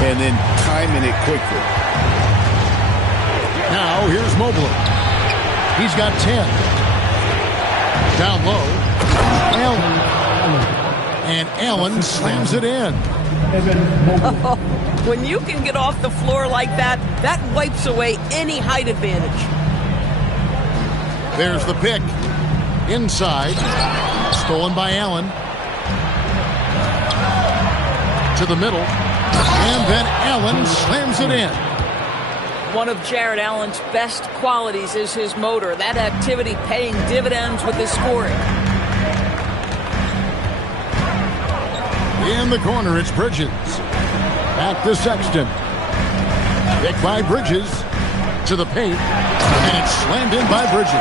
and then timing it quickly. Now here's Mobley. He's got 10. Down low. Allen. And Allen slams it in. Oh, when you can get off the floor like that, that wipes away any height advantage. There's the pick. Inside. Stolen by Allen. To the middle. And then Allen slams it in. One of Jared Allen's best qualities is his motor. That activity paying dividends with his scoring. In the corner, it's Bridges. Back to Sexton. Picked by Bridges. To the paint. And it's slammed in by Bridges.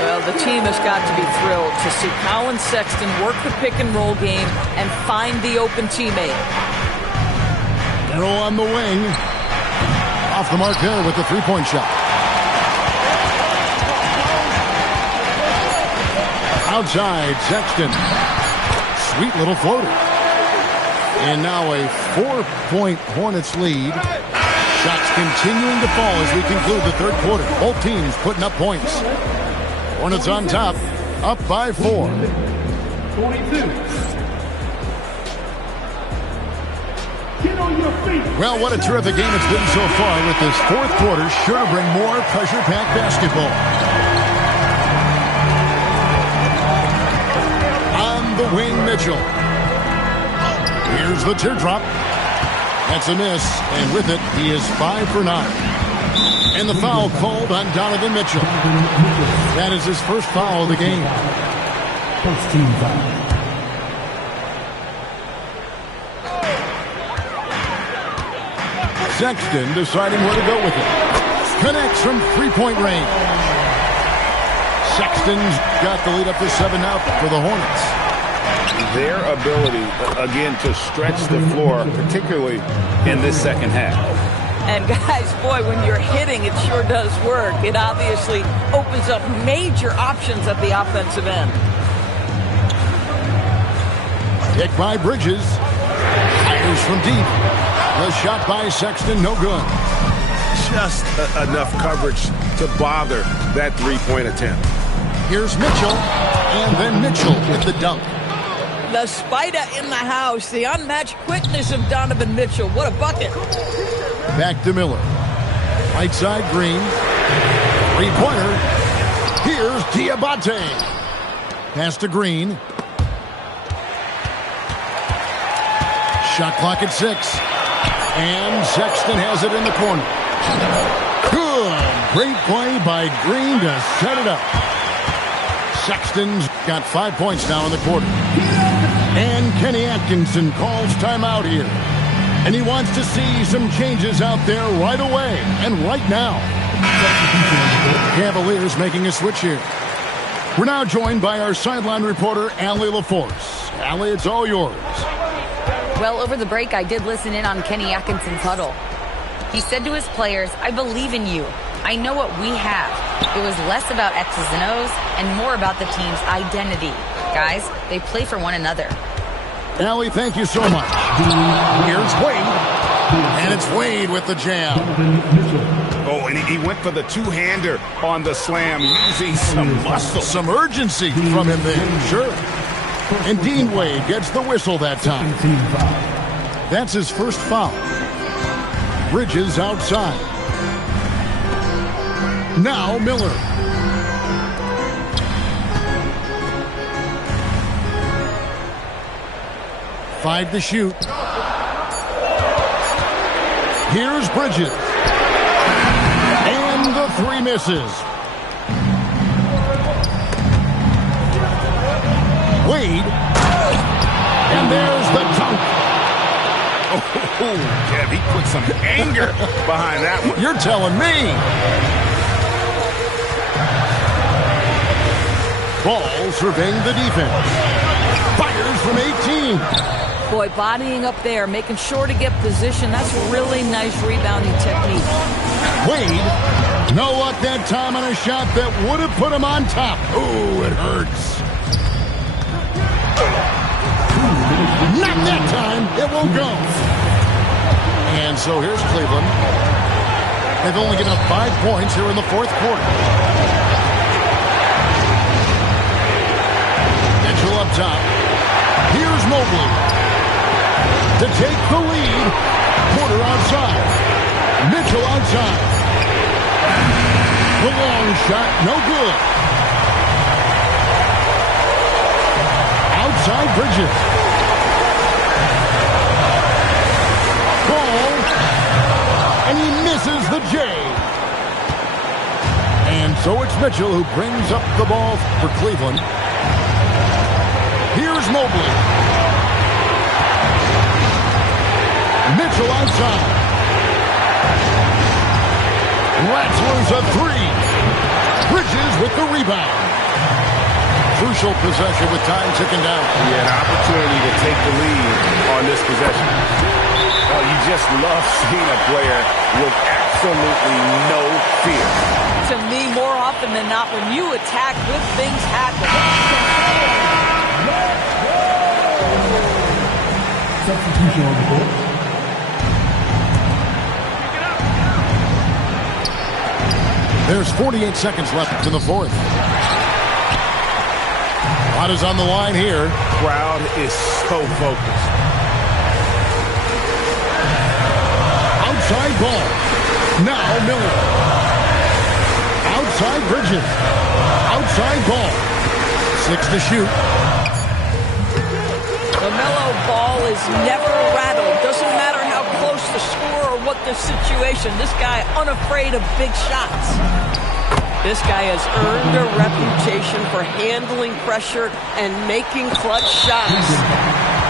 Well, the team has got to be thrilled to see Colin Sexton work the pick-and-roll game and find the open teammate. Arrow on the wing. Off the mark there with the three-point shot. Outside, Sexton. Sweet little floater. And now a 4-point Hornets lead. Shots continuing to fall as we conclude the third quarter. Both teams putting up points. Hornets on top, up by 4. 22. Well, what a terrific game it's been so far, with this fourth quarter sure to bring more pressure-packed basketball. On the wing, Mitchell. Here's the teardrop. That's a miss, and with it, he is 5 for 9. And the foul called on Donovan Mitchell. That is his first foul of the game. First team foul. Sexton deciding where to go with it. Connects from three-point range. Sexton's got the lead up to 7 now for the Hornets. Their ability, again, to stretch the floor, particularly in this second half. And guys, boy, when you're hitting, it sure does work. It obviously opens up major options at the offensive end. Hit by Bridges. Fires from deep. The shot by Sexton, no good. Just enough coverage to bother that three-point attempt. Here's Mitchell, and then Mitchell with the dunk. The spider in the house, the unmatched quickness of Donovan Mitchell. What a bucket. Back to Miller. Right side, Green. Three-pointer. Here's Diabate. Pass to Green. Shot clock at 6. And Sexton has it in the corner. Good. Great play by Green to set it up. Sexton's got 5 points now in the quarter. And Kenny Atkinson calls timeout here. And he wants to see some changes out there right away and right now. Cavaliers making a switch here. We're now joined by our sideline reporter, Allie LaForce. Allie, it's all yours. Well, over the break, I did listen in on Kenny Atkinson's huddle. He said to his players, "I believe in you. I know what we have." It was less about X's and O's and more about the team's identity. Guys, they play for one another. Allie, thank you so much. Here's Wade. And it's Wade with the jam. Oh, and he went for the two-hander on the slam, using some muscle. Some urgency from him there, sure. And Dean Wade gets the whistle that time. That's his first foul. Bridges outside. Now Miller. Five to shoot. Here's Bridges. And the three misses. Wade. And there's the dunk. Oh, Kev, he put some anger behind that one. You're telling me. Ball surveying the defense. Fires from 18. Boy, bodying up there, making sure to get position. That's really nice rebounding technique. Wade, no luck that time on a shot that would have put him on top. Oh, it hurts. Not that time. It won't go. And so here's Cleveland. They've only given up 5 points here in the fourth quarter. Mitchell up top. Here's Mobley to take the lead. Porter outside. Mitchell outside. The long shot, no good. Outside Bridges. Ball. And he misses the J. And so it's Mitchell who brings up the ball for Cleveland. Here's Mobley. Mitchell outside. Ratzler's a three. Bridges with the rebound. Crucial possession with time ticking down. Yeah, an opportunity to take the lead on this possession. Oh, you just love seeing a player with absolutely no fear. To me, more often than not, when you attack, good things happen. Substitution on the court. There's 48 seconds left in the fourth. What is on the line here? Crowd is so focused. Outside ball. Now Miller. Outside Bridges. Outside ball. 6 to shoot. LaMelo Ball is never rattled. Doesn't matter how close the score or what the situation. This guy unafraid of big shots. This guy has earned a reputation for handling pressure and making clutch shots.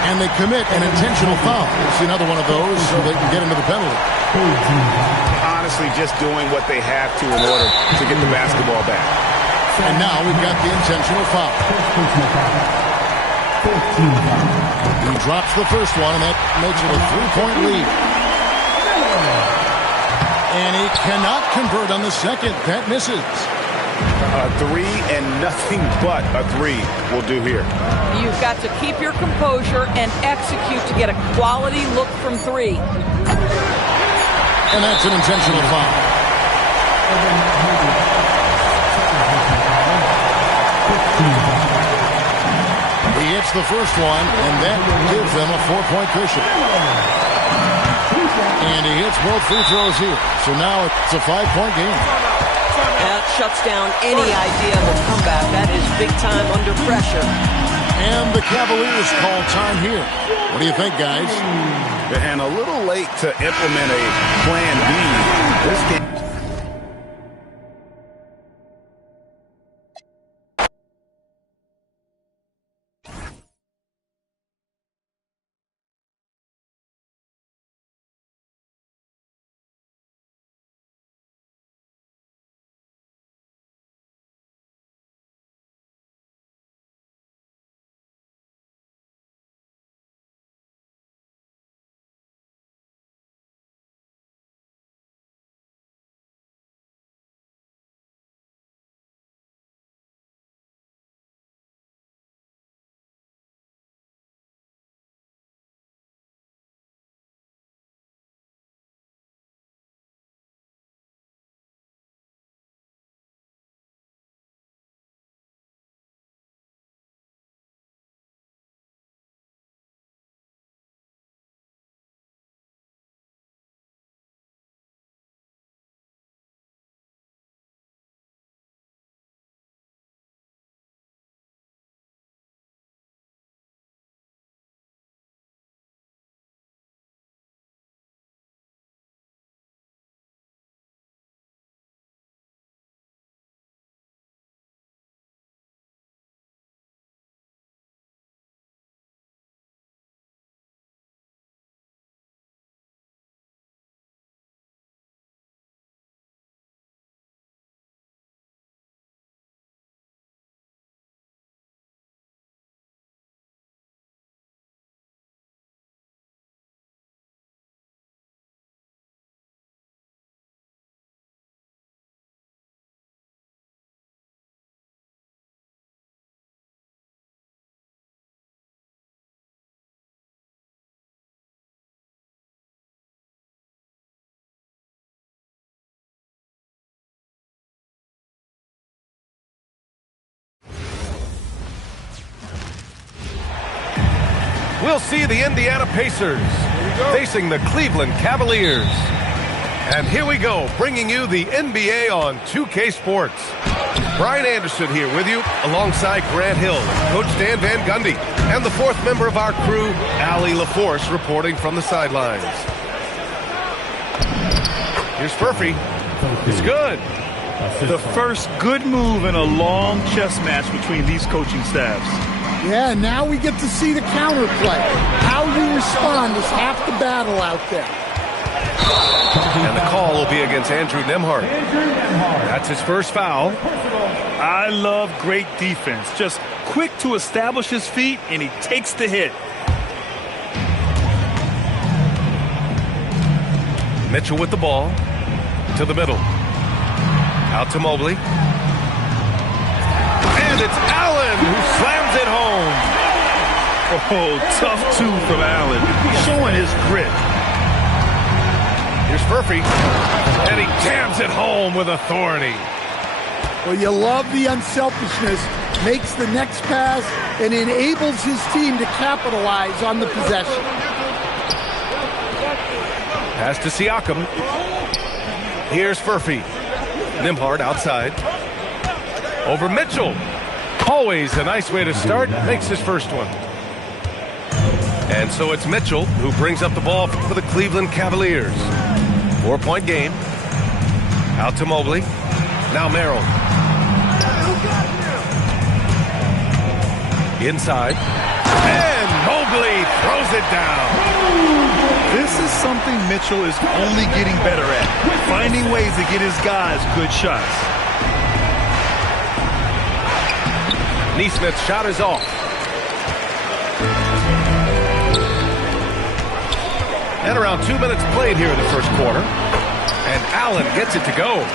And they commit an intentional foul. We'll see another one of those so they can get into the penalty. Honestly, just doing what they have to in order to get the basketball back. And now we've got the intentional foul. He drops the first one, and that makes it a 3-point lead. And he cannot convert on the second. That misses. A three and nothing but a three will do here. You've got to keep your composure and execute to get a quality look from three. And that's an intentional foul. He hits the first one, and that gives them a 4-point cushion. And he hits both free throws here. So now it's a 5-point game. That shuts down any idea of a comeback. That is big time under pressure. And the Cavaliers call time here. What do you think, guys? And a little late to implement a plan B. This game we'll see the Indiana Pacers facing the Cleveland Cavaliers. And here we go, bringing you the NBA on 2K Sports. Brian Anderson here with you, alongside Grant Hill, Coach Dan Van Gundy, and the fourth member of our crew, Allie LaForce, reporting from the sidelines. Here's Furphy. It's good. The first good move in a long chess match between these coaching staffs. Yeah, now we get to see the counterplay. How you respond is half the battle out there. And the call will be against Andrew Nembhard. That's his first foul. I love great defense. Just quick to establish his feet, and he takes the hit. Mitchell with the ball. To the middle. Out to Mobley. And it's Allen who slams it home. Oh, tough two from Allen, showing his grit. Here's Furphy. And he jams it home with authority. Well, you love the unselfishness. Makes the next pass and enables his team to capitalize on the possession. Pass to Siakam. Here's Furphy. Nembhard outside. Over Mitchell. Always a nice way to start. Makes his first one. And so it's Mitchell who brings up the ball for the Cleveland Cavaliers. 4-point game. Out to Mobley. Now Merrill. Inside. And Mobley throws it down. This is something Mitchell is only getting better at. Finding ways to get his guys good shots. Neesmith's shot is off. And around 2 minutes played here in the first quarter. And Allen gets it to go.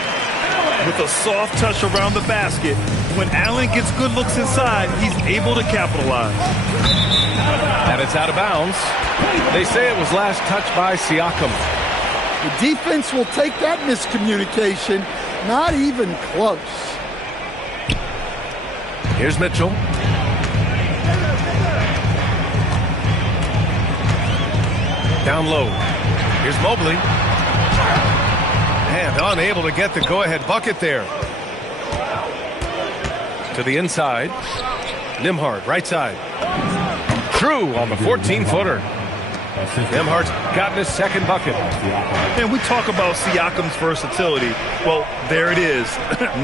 With a soft touch around the basket, when Allen gets good looks inside, he's able to capitalize. And it's out of bounds. They say it was last touched by Siakam. The defense will take that miscommunication. Not even close. Here's Mitchell. Down low. Here's Mobley. And unable to get the go-ahead bucket there. To the inside. Nembhard, right side. True on the 14-footer. Nembhard's gotten his second bucket. And we talk about Siakam's versatility. Well, there it is.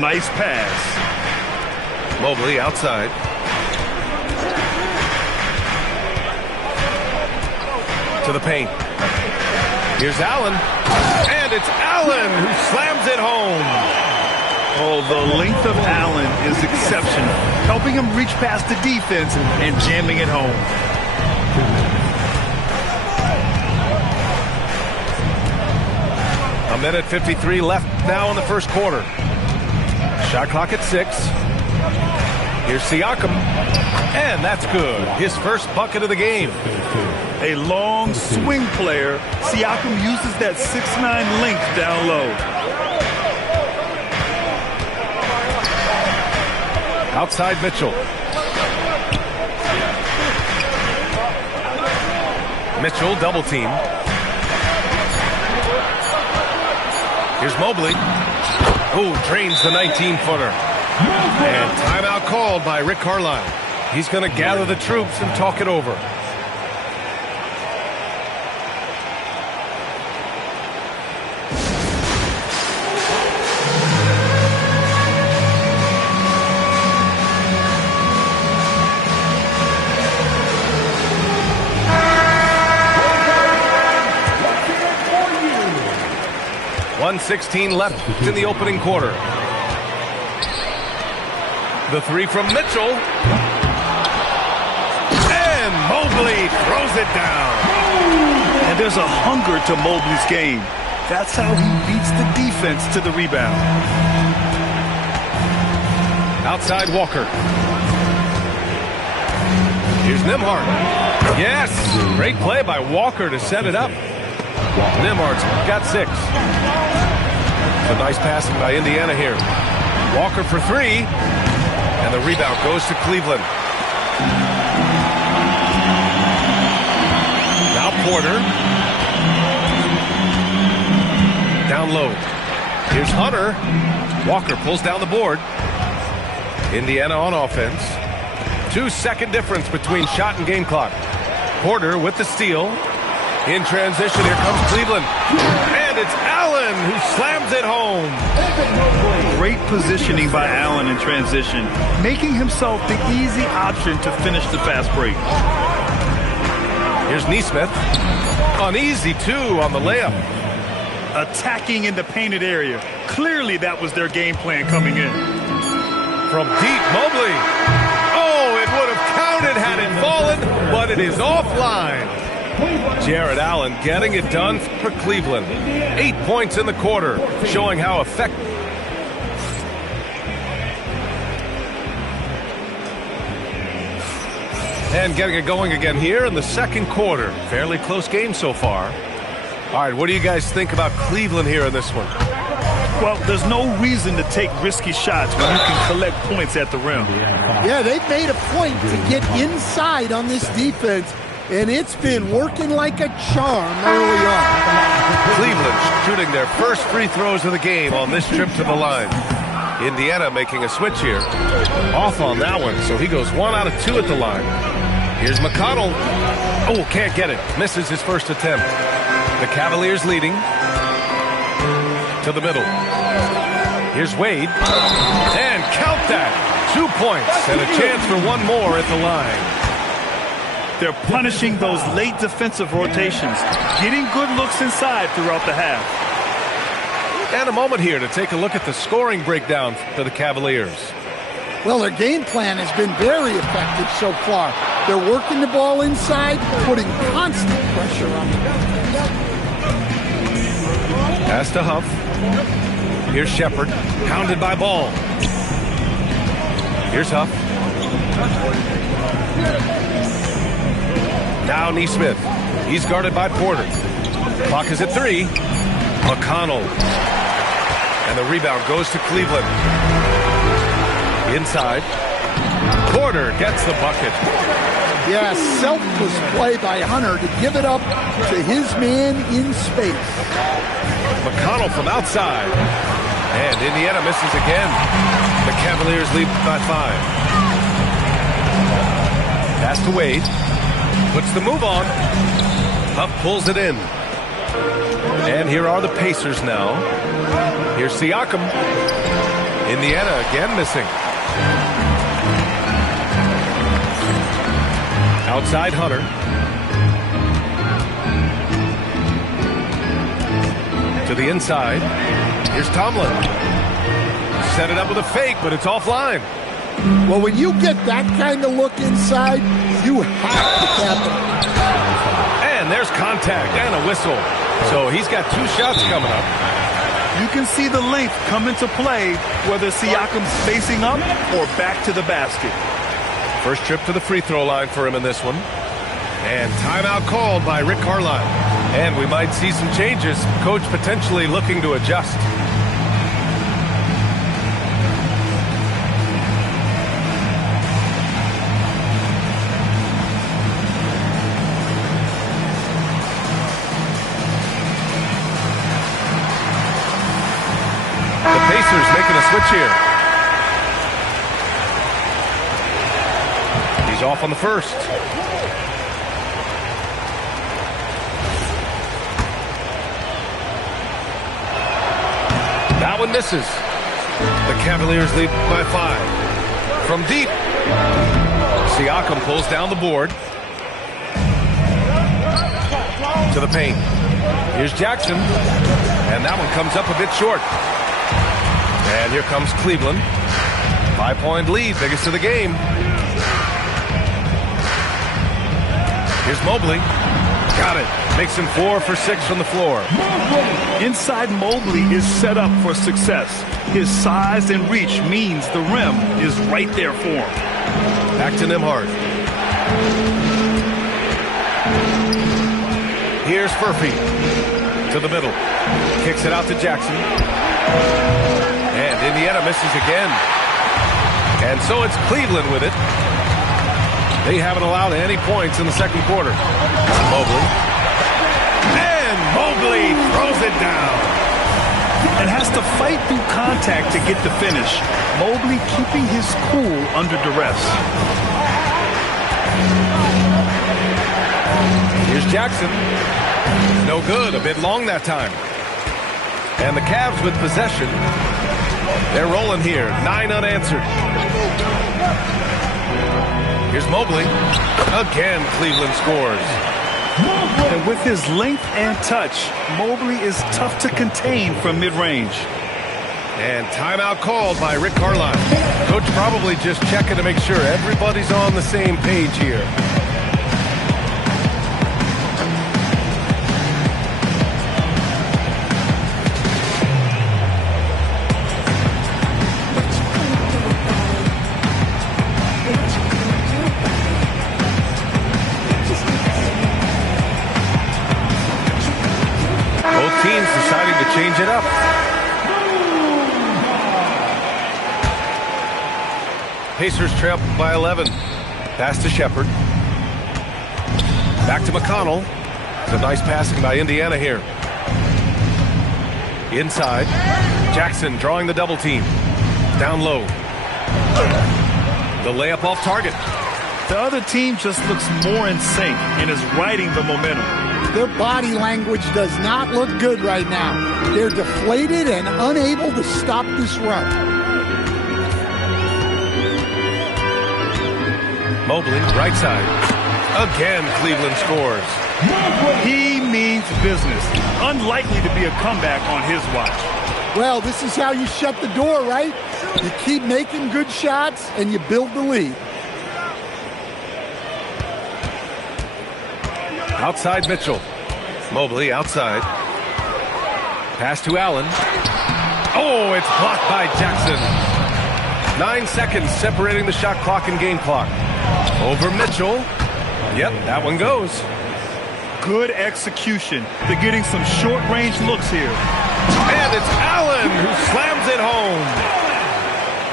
Nice pass. Mobley outside. To the paint. Here's Allen. And it's Allen who slams it home. Oh, the length of Allen is exceptional. Helping him reach past the defense and jamming it home. A minute 53 left now in the first quarter. Shot clock at 6. Here's Siakam. And that's good. His first bucket of the game. A long swing player, Siakam uses that 6'9" length down low. Outside Mitchell. Mitchell double team. Here's Mobley. Who drains the 19-footer. And timeout called by Rick Carlisle. He's going to gather the troops and talk it over. .116 left in the opening quarter. The three from Mitchell. And Mobley throws it down. And there's a hunger to Mobley's game. That's how he beats the defense to the rebound. Outside Walker. Here's Nembhard. Yes! Great play by Walker to set it up. Nembhard's got 6. A nice passing by Indiana here. Walker for 3. And the rebound goes to Cleveland. Porter. Down low. Here's Hunter. Walker pulls down the board. Indiana on offense. 2-second difference between shot and game clock. Porter with the steal. In transition, here comes Cleveland. And it's Allen who slams it home. Great positioning by Allen in transition, making himself the easy option to finish the fast break. Here's Nesmith. An easy 2 on the layup. Attacking in the painted area. Clearly that was their game plan coming in. From deep, Mobley. Oh, it would have counted had it fallen, but it is offline. Jared Allen getting it done for Cleveland. 8 points in the quarter, showing how effective. And getting it going again here in the second quarter. Fairly close game so far. All right, what do you guys think about Cleveland here in this one? Well, there's no reason to take risky shots when you can collect points at the rim. Yeah, they've made a point to get inside on this defense, and it's been working like a charm early on. Cleveland shooting their first free throws of the game on this trip to the line. Indiana making a switch here. Off on that one, so he goes 1 out of 2 at the line. Here's McConnell. Oh, can't get it. Misses his first attempt. The Cavaliers leading. To the middle. Here's Wade. And count that. 2 points and a chance for one more at the line. They're punishing those late defensive rotations, getting good looks inside throughout the half. And a moment here to take a look at the scoring breakdown for the Cavaliers. Well, their game plan has been very effective so far. They're working the ball inside, putting constant pressure on the defense. Pass to Huff. Here's Shepard, pounded by Ball. Here's Huff. Now Nesmith. He's guarded by Porter. Clock is at 3. McConnell. And the rebound goes to Cleveland. Inside. Porter gets the bucket. Yeah, selfless play by Hunter to give it up to his man in space. McConnell from outside. And Indiana misses again. The Cavaliers lead by 5. Pass to Wade. Puts the move on. Huff pulls it in. And here are the Pacers now. Here's Siakam. Indiana again missing. Outside Hunter. To the inside. Here's Tomlin. Set it up with a fake, but it's offline. Well, when you get that kind of look inside, you have to capitalize. And there's contact and a whistle. So he's got 2 shots coming up. You can see the length come into play, whether Siakam's facing up or back to the basket. First trip to the free throw line for him in this one. And timeout called by Rick Carlisle. And we might see some changes. Coach potentially looking to adjust. The Pacers making a switch here. He's off on the first. That one misses. The Cavaliers lead by 5. From deep. Siakam pulls down the board. To the paint. Here's Jackson. And that one comes up a bit short. And here comes Cleveland. 5-point lead, biggest of the game. Here's Mobley. Got it. Makes him 4 for 6 from the floor. Inside Mobley is set up for success. His size and reach means the rim is right there for him. Back to Nembhard. Here's Furphy. To the middle. Kicks it out to Jackson. And Indiana misses again. And so it's Cleveland with it. They haven't allowed any points in the second quarter. Mobley. throws it down. And has to fight through contact to get the finish. Mobley keeping his cool under duress. Here's Jackson. No good. A bit long that time. And the Cavs with possession. They're rolling here. 9 unanswered. Here's Mobley. Again, Cleveland scores. And with his length and touch, Mobley is tough to contain from mid-range. And timeout called by Rick Carlisle. Coach probably just checking to make sure everybody's on the same page here. Teams deciding to change it up. Pacers trail by 11. Pass to Shepard. Back to McConnell. Some nice passing by Indiana here. Inside. Jackson drawing the double team. Down low. The layup off target. The other team just looks more in sync and is riding the momentum. Their body language does not look good right now. They're deflated and unable to stop this run. Mobley, right side. Again, Cleveland scores. He means business. Unlikely to be a comeback on his watch. Well, this is how you shut the door, right? You keep making good shots and you build the lead. Outside Mitchell. Mobley outside. Pass to Allen. Oh, it's blocked by Jackson. 9 seconds separating the shot clock and game clock. Over Mitchell. Yep, that one goes. Good execution. They're getting some short-range looks here. And it's Allen who slams it home.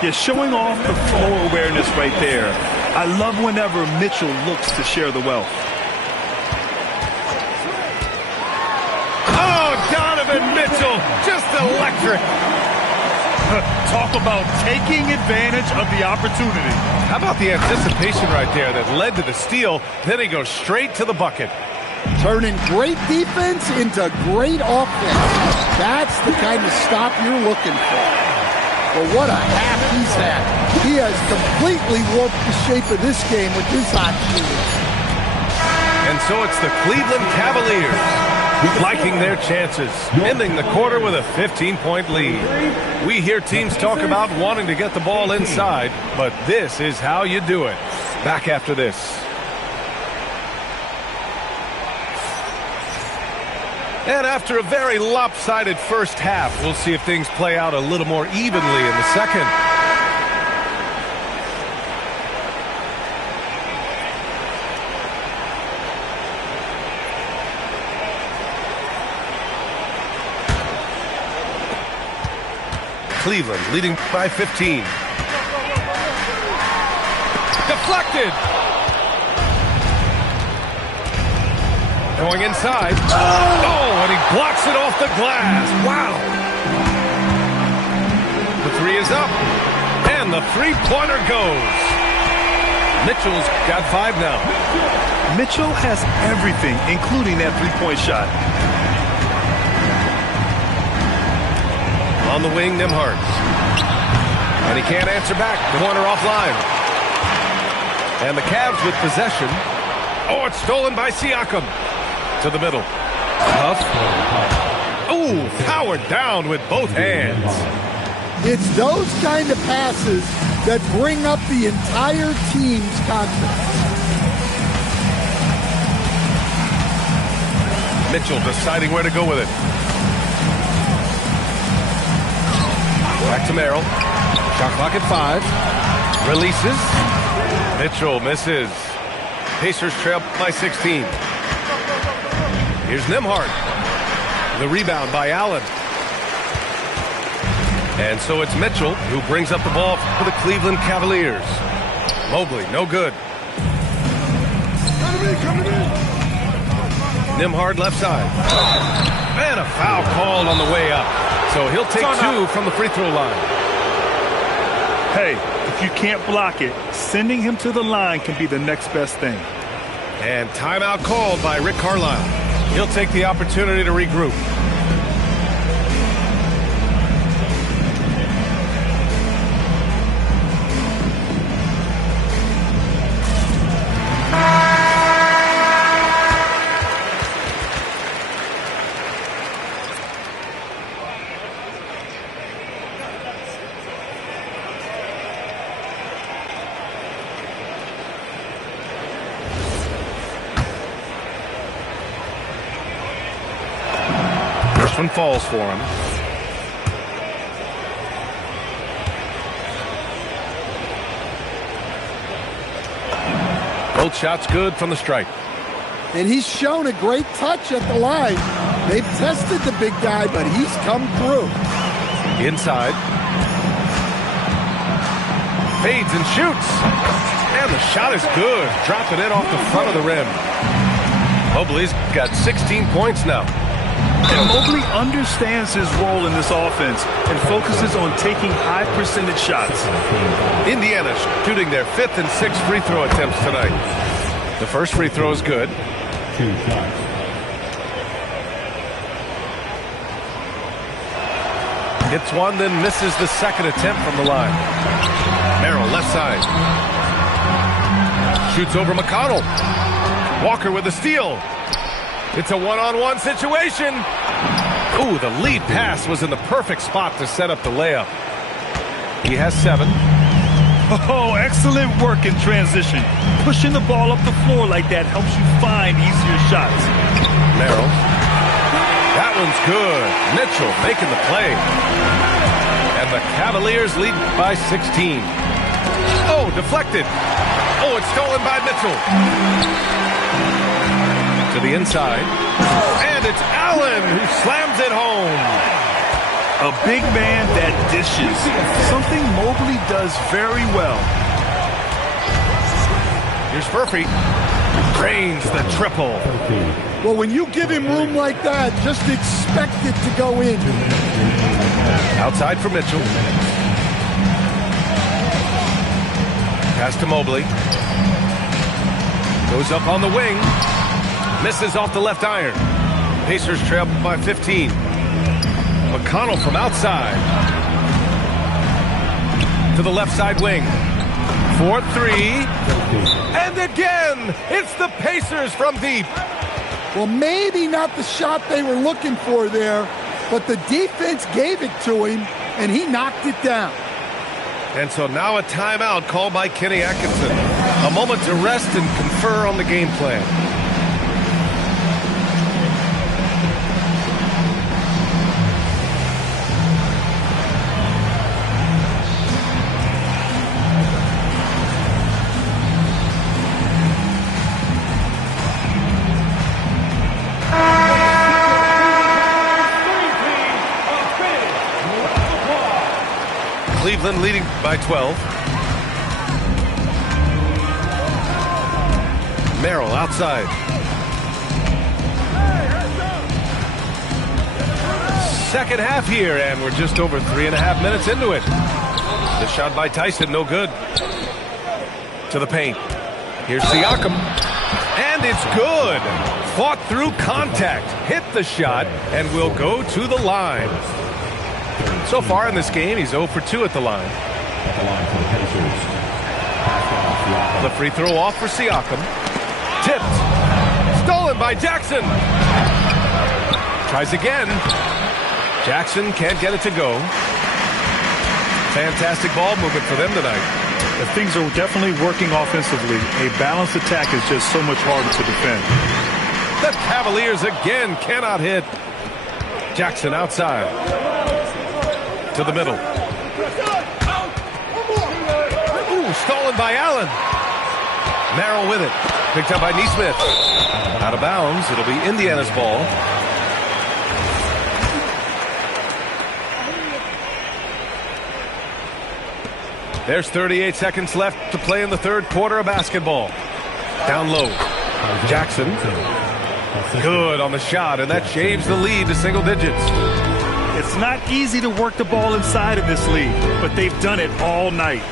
You're showing off the floor awareness right there. I love whenever Mitchell looks to share the wealth. Mitchell, just electric. Talk about taking advantage of the opportunity. How about the anticipation right there that led to the steal? Then he goes straight to the bucket. Turning great defense into great offense. That's the kind of stop you're looking for. Well, what a half he's had. He has completely warped the shape of this game with his hot shooting. And so it's the Cleveland Cavaliers liking their chances, ending the quarter with a 15-point lead. We hear teams talk about wanting to get the ball inside, but this is how you do it. Back after this. And after a very lopsided first half, we'll see if things play out a little more evenly in the second. Cleveland leading by 15. Deflected. Going inside. Oh, and he blocks it off the glass. Wow. The three is up. And the three-pointer goes. Mitchell's got 5 now. Mitchell has everything, including that three-point shot. On the wing, Nembhard. And he can't answer back. Corner offline. And the Cavs with possession. Oh, it's stolen by Siakam. To the middle. Huff. Oh, powered down with both hands. It's those kind of passes that bring up the entire team's confidence. Mitchell deciding where to go with it. Back to Merrill. Shot clock at 5. Releases. Mitchell misses. Pacers trail by 16. Here's Nembhard. The rebound by Allen. And so it's Mitchell who brings up the ball for the Cleveland Cavaliers. Mobley, no good. Nembhard left side. And a foul called on the way up. So he'll take 2 from the free throw line. Hey, if you can't block it, sending him to the line can be the next best thing. And timeout called by Rick Carlisle. He'll take the opportunity to regroup. One falls for him. Both shots good from the stripe. And he's shown a great touch at the line. They've tested the big guy, but he's come through. Inside. Fades and shoots. And the shot is good. Dropping it off the front of the rim. Mobley's got 16 points now. And Mobley understands his role in this offense and focuses on taking high percentage shots. Indiana shooting their 5th and 6th free throw attempts tonight. The first free throw is good. 2 shots. Hits one, then misses the second attempt from the line. Merrill, left side. Shoots over McConnell. Walker with a steal. It's a one-on-one situation. Ooh, the lead pass was in the perfect spot to set up the layup. He has 7. Oh, excellent work in transition. Pushing the ball up the floor like that helps you find easier shots. Merrill. That one's good. Mitchell making the play. And the Cavaliers lead by 16. Oh, deflected. Oh, it's stolen by Mitchell. To the inside. And it's Allen who slams it home. A big man that dishes. Something Mobley does very well. Here's Furphy. Drains the triple. Well, when you give him room like that, just expect it to go in. Outside for Mitchell. Pass to Mobley. Goes up on the wing. Misses off the left iron. Pacers trail by 15. McConnell from outside. To the left side wing. 4-3. And again, it's the Pacers from deep. Well, maybe not the shot they were looking for there, but the defense gave it to him, and he knocked it down. And so now a timeout called by Kenny Atkinson. A moment to rest and confer on the game plan. Cleveland leading by 12. Merrill outside. Second half here, and we're just over 3.5 minutes into it. The shot by Tyson, no good. To the paint. Here's Siakam. And it's good. Fought through contact. Hit the shot, and will go to the line. So far in this game, he's 0 for 2 at the line. The free throw off for Siakam. Tipped. Stolen by Jackson. Tries again. Jackson can't get it to go. Fantastic ball movement for them tonight. The things are definitely working offensively. A balanced attack is just so much harder to defend. The Cavaliers again cannot hit. Jackson outside. To the middle. Ooh, stolen by Allen. Merrill with it. Picked up by Nesmith. Out of bounds. It'll be Indiana's ball. There's 38 seconds left to play in the third quarter of basketball. Down low. Jackson. Good on the shot, and that shaves the lead to single digits. It's not easy to work the ball inside of this league, but they've done it all night.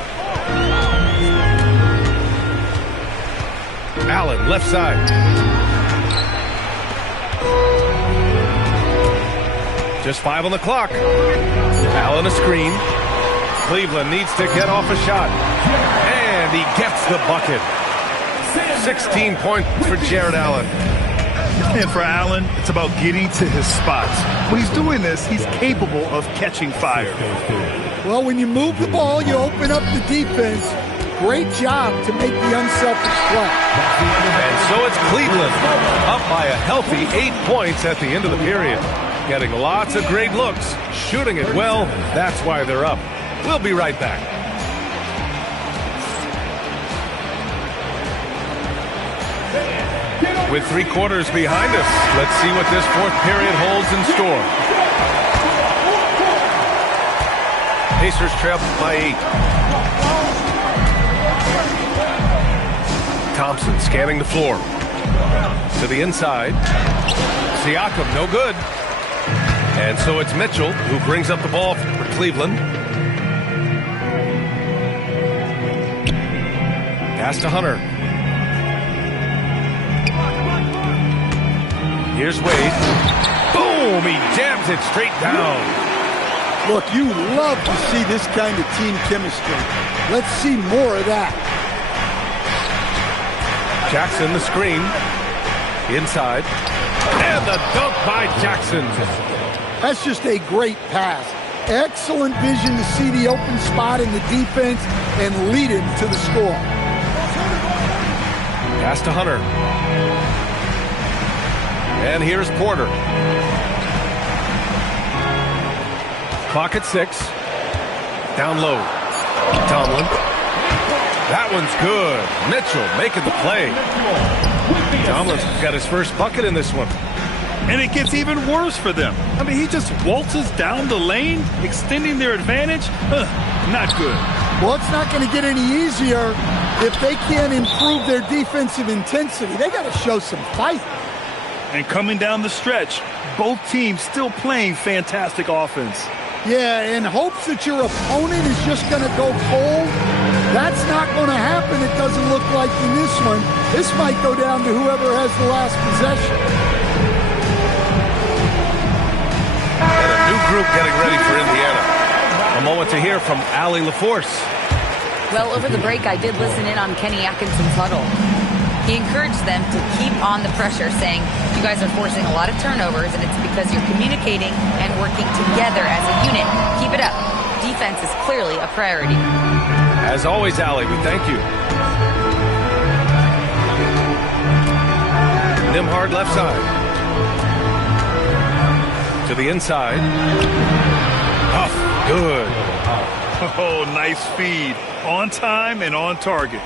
Allen, left side. Just 5 on the clock. Allen a screen. Cleveland needs to get off a shot. And he gets the bucket. 16 points for Jared Allen. And for Allen, it's about getting to his spots. When he's doing this, he's capable of catching fire. Well, when you move the ball, you open up the defense. Great job to make the unselfish play. And so it's Cleveland, up by a healthy 8 points at the end of the period. Getting lots of great looks, shooting it well. That's why they're up. We'll be right back. With 3 quarters behind us, let's see what this 4th period holds in store. Pacers trail by 8. Thompson scanning the floor. To the inside. Siakam, no good. And so it's Mitchell who brings up the ball for Cleveland. Pass to Hunter. Here's Wade. Boom! He jams it straight down. Look, you love to see this kind of team chemistry. Let's see more of that. Jackson the screen. Inside. And the dunk by Jackson. That's just a great pass. Excellent vision to see the open spot in the defense and lead him to the score. Pass to Hunter. And here's Porter. Clock at 6. Down low. Tomlin. That one's good. Mitchell making the play. Tomlin's got his first bucket in this one. And it gets even worse for them. I mean, he just waltzes down the lane, extending their advantage. Not good. Well, it's not going to get any easier if they can't improve their defensive intensity. They got to show some fight. And coming down the stretch, both teams still playing fantastic offense. Yeah, in hopes that your opponent is just going to go cold. That's not going to happen, it doesn't look like in this one. This might go down to whoever has the last possession. And a new group getting ready for Indiana. A moment to hear from Allie LaForce. Well, over the break, I did listen in on Kenny Atkinson's huddle. He encouraged them to keep on the pressure, saying, you guys are forcing a lot of turnovers, and it's because you're communicating and working together as a unit. Keep it up. Defense is clearly a priority. As always, Allie, we thank you. Nimhard left side. To the inside. Huff, good. Oh, nice feed. On time and on target.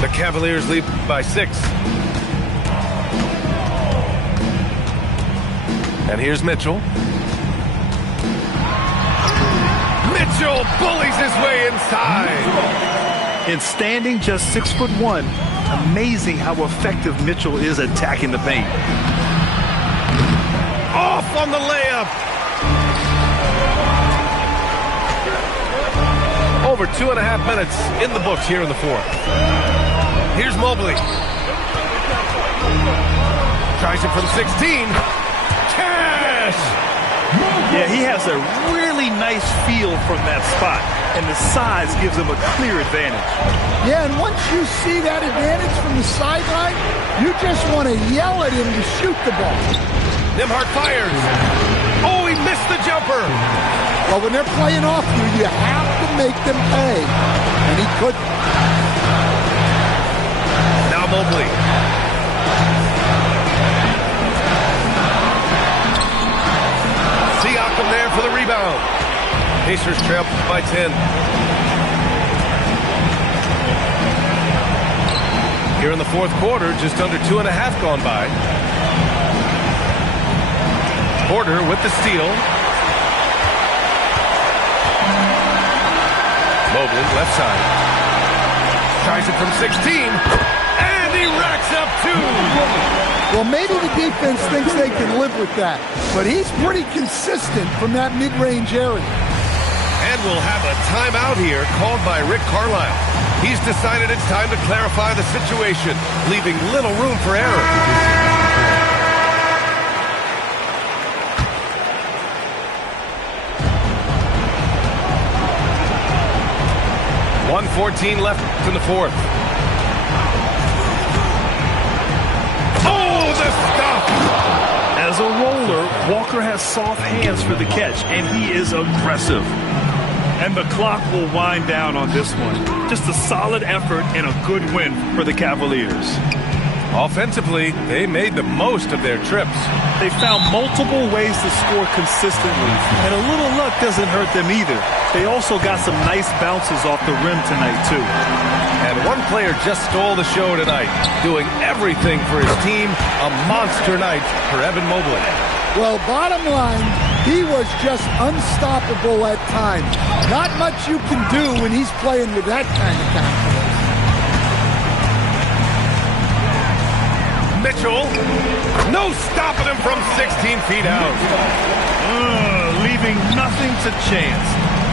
The Cavaliers lead by 6. And here's Mitchell. Mitchell bullies his way inside. And standing just 6'1", amazing how effective Mitchell is attacking the paint. Off on the layup. Over 2.5 minutes in the books here in the 4th. Here's Mobley. Tries it from 16. Cash! Yeah, he has a really nice feel from that spot, and the size gives him a clear advantage. Yeah, and once you see that advantage from the sideline, you just want to yell at him to shoot the ball. Nimhard fires. Oh, he missed the jumper. Well, when they're playing off you have to make them pay. And he couldn't. Now Mobley. Siakam there for the rebound. Pacers trail by 10. Here in the 4th quarter, just under 2.5 gone by. Porter with the steal. Mobley, left side. Tries it from 16. And he racks up 2. Well, maybe the defense thinks they can live with that, but he's pretty consistent from that mid-range area. And we'll have a timeout here called by Rick Carlisle. He's decided it's time to clarify the situation, leaving little room for error. 1:14 left in the fourth. Oh, the stop! As a roller, Walker has soft hands for the catch, and he is aggressive. And the clock will wind down on this one. Just a solid effort and a good win for the Cavaliers. Offensively, they made the most of their trips. They found multiple ways to score consistently, and a little luck doesn't hurt them either. They also got some nice bounces off the rim tonight, too. And one player just stole the show tonight, doing everything for his team. A monster night for Evan Mobley. Well, bottom line, he was just unstoppable at times. Not much you can do when he's playing with that kind of confidence. Mitchell, no stopping him from 16 feet out. Leaving nothing to chance.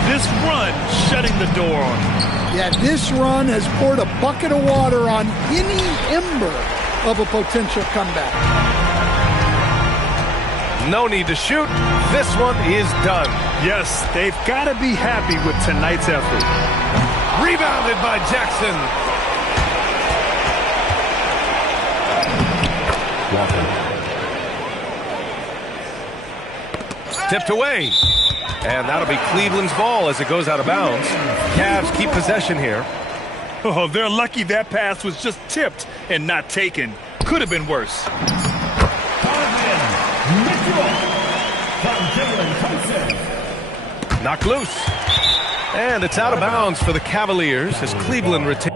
This run shutting the door on him. Yeah, this run has poured a bucket of water on any ember of a potential comeback. No need to shoot. This one is done. Yes, they've got to be happy with tonight's effort. Rebounded by Jackson. Tipped away. And that'll be Cleveland's ball as it goes out of bounds. Cavs keep possession here. Oh, they're lucky that pass was just tipped and not taken. Could have been worse. Knocked loose. And it's out of bounds for the Cavaliers as Cleveland retains.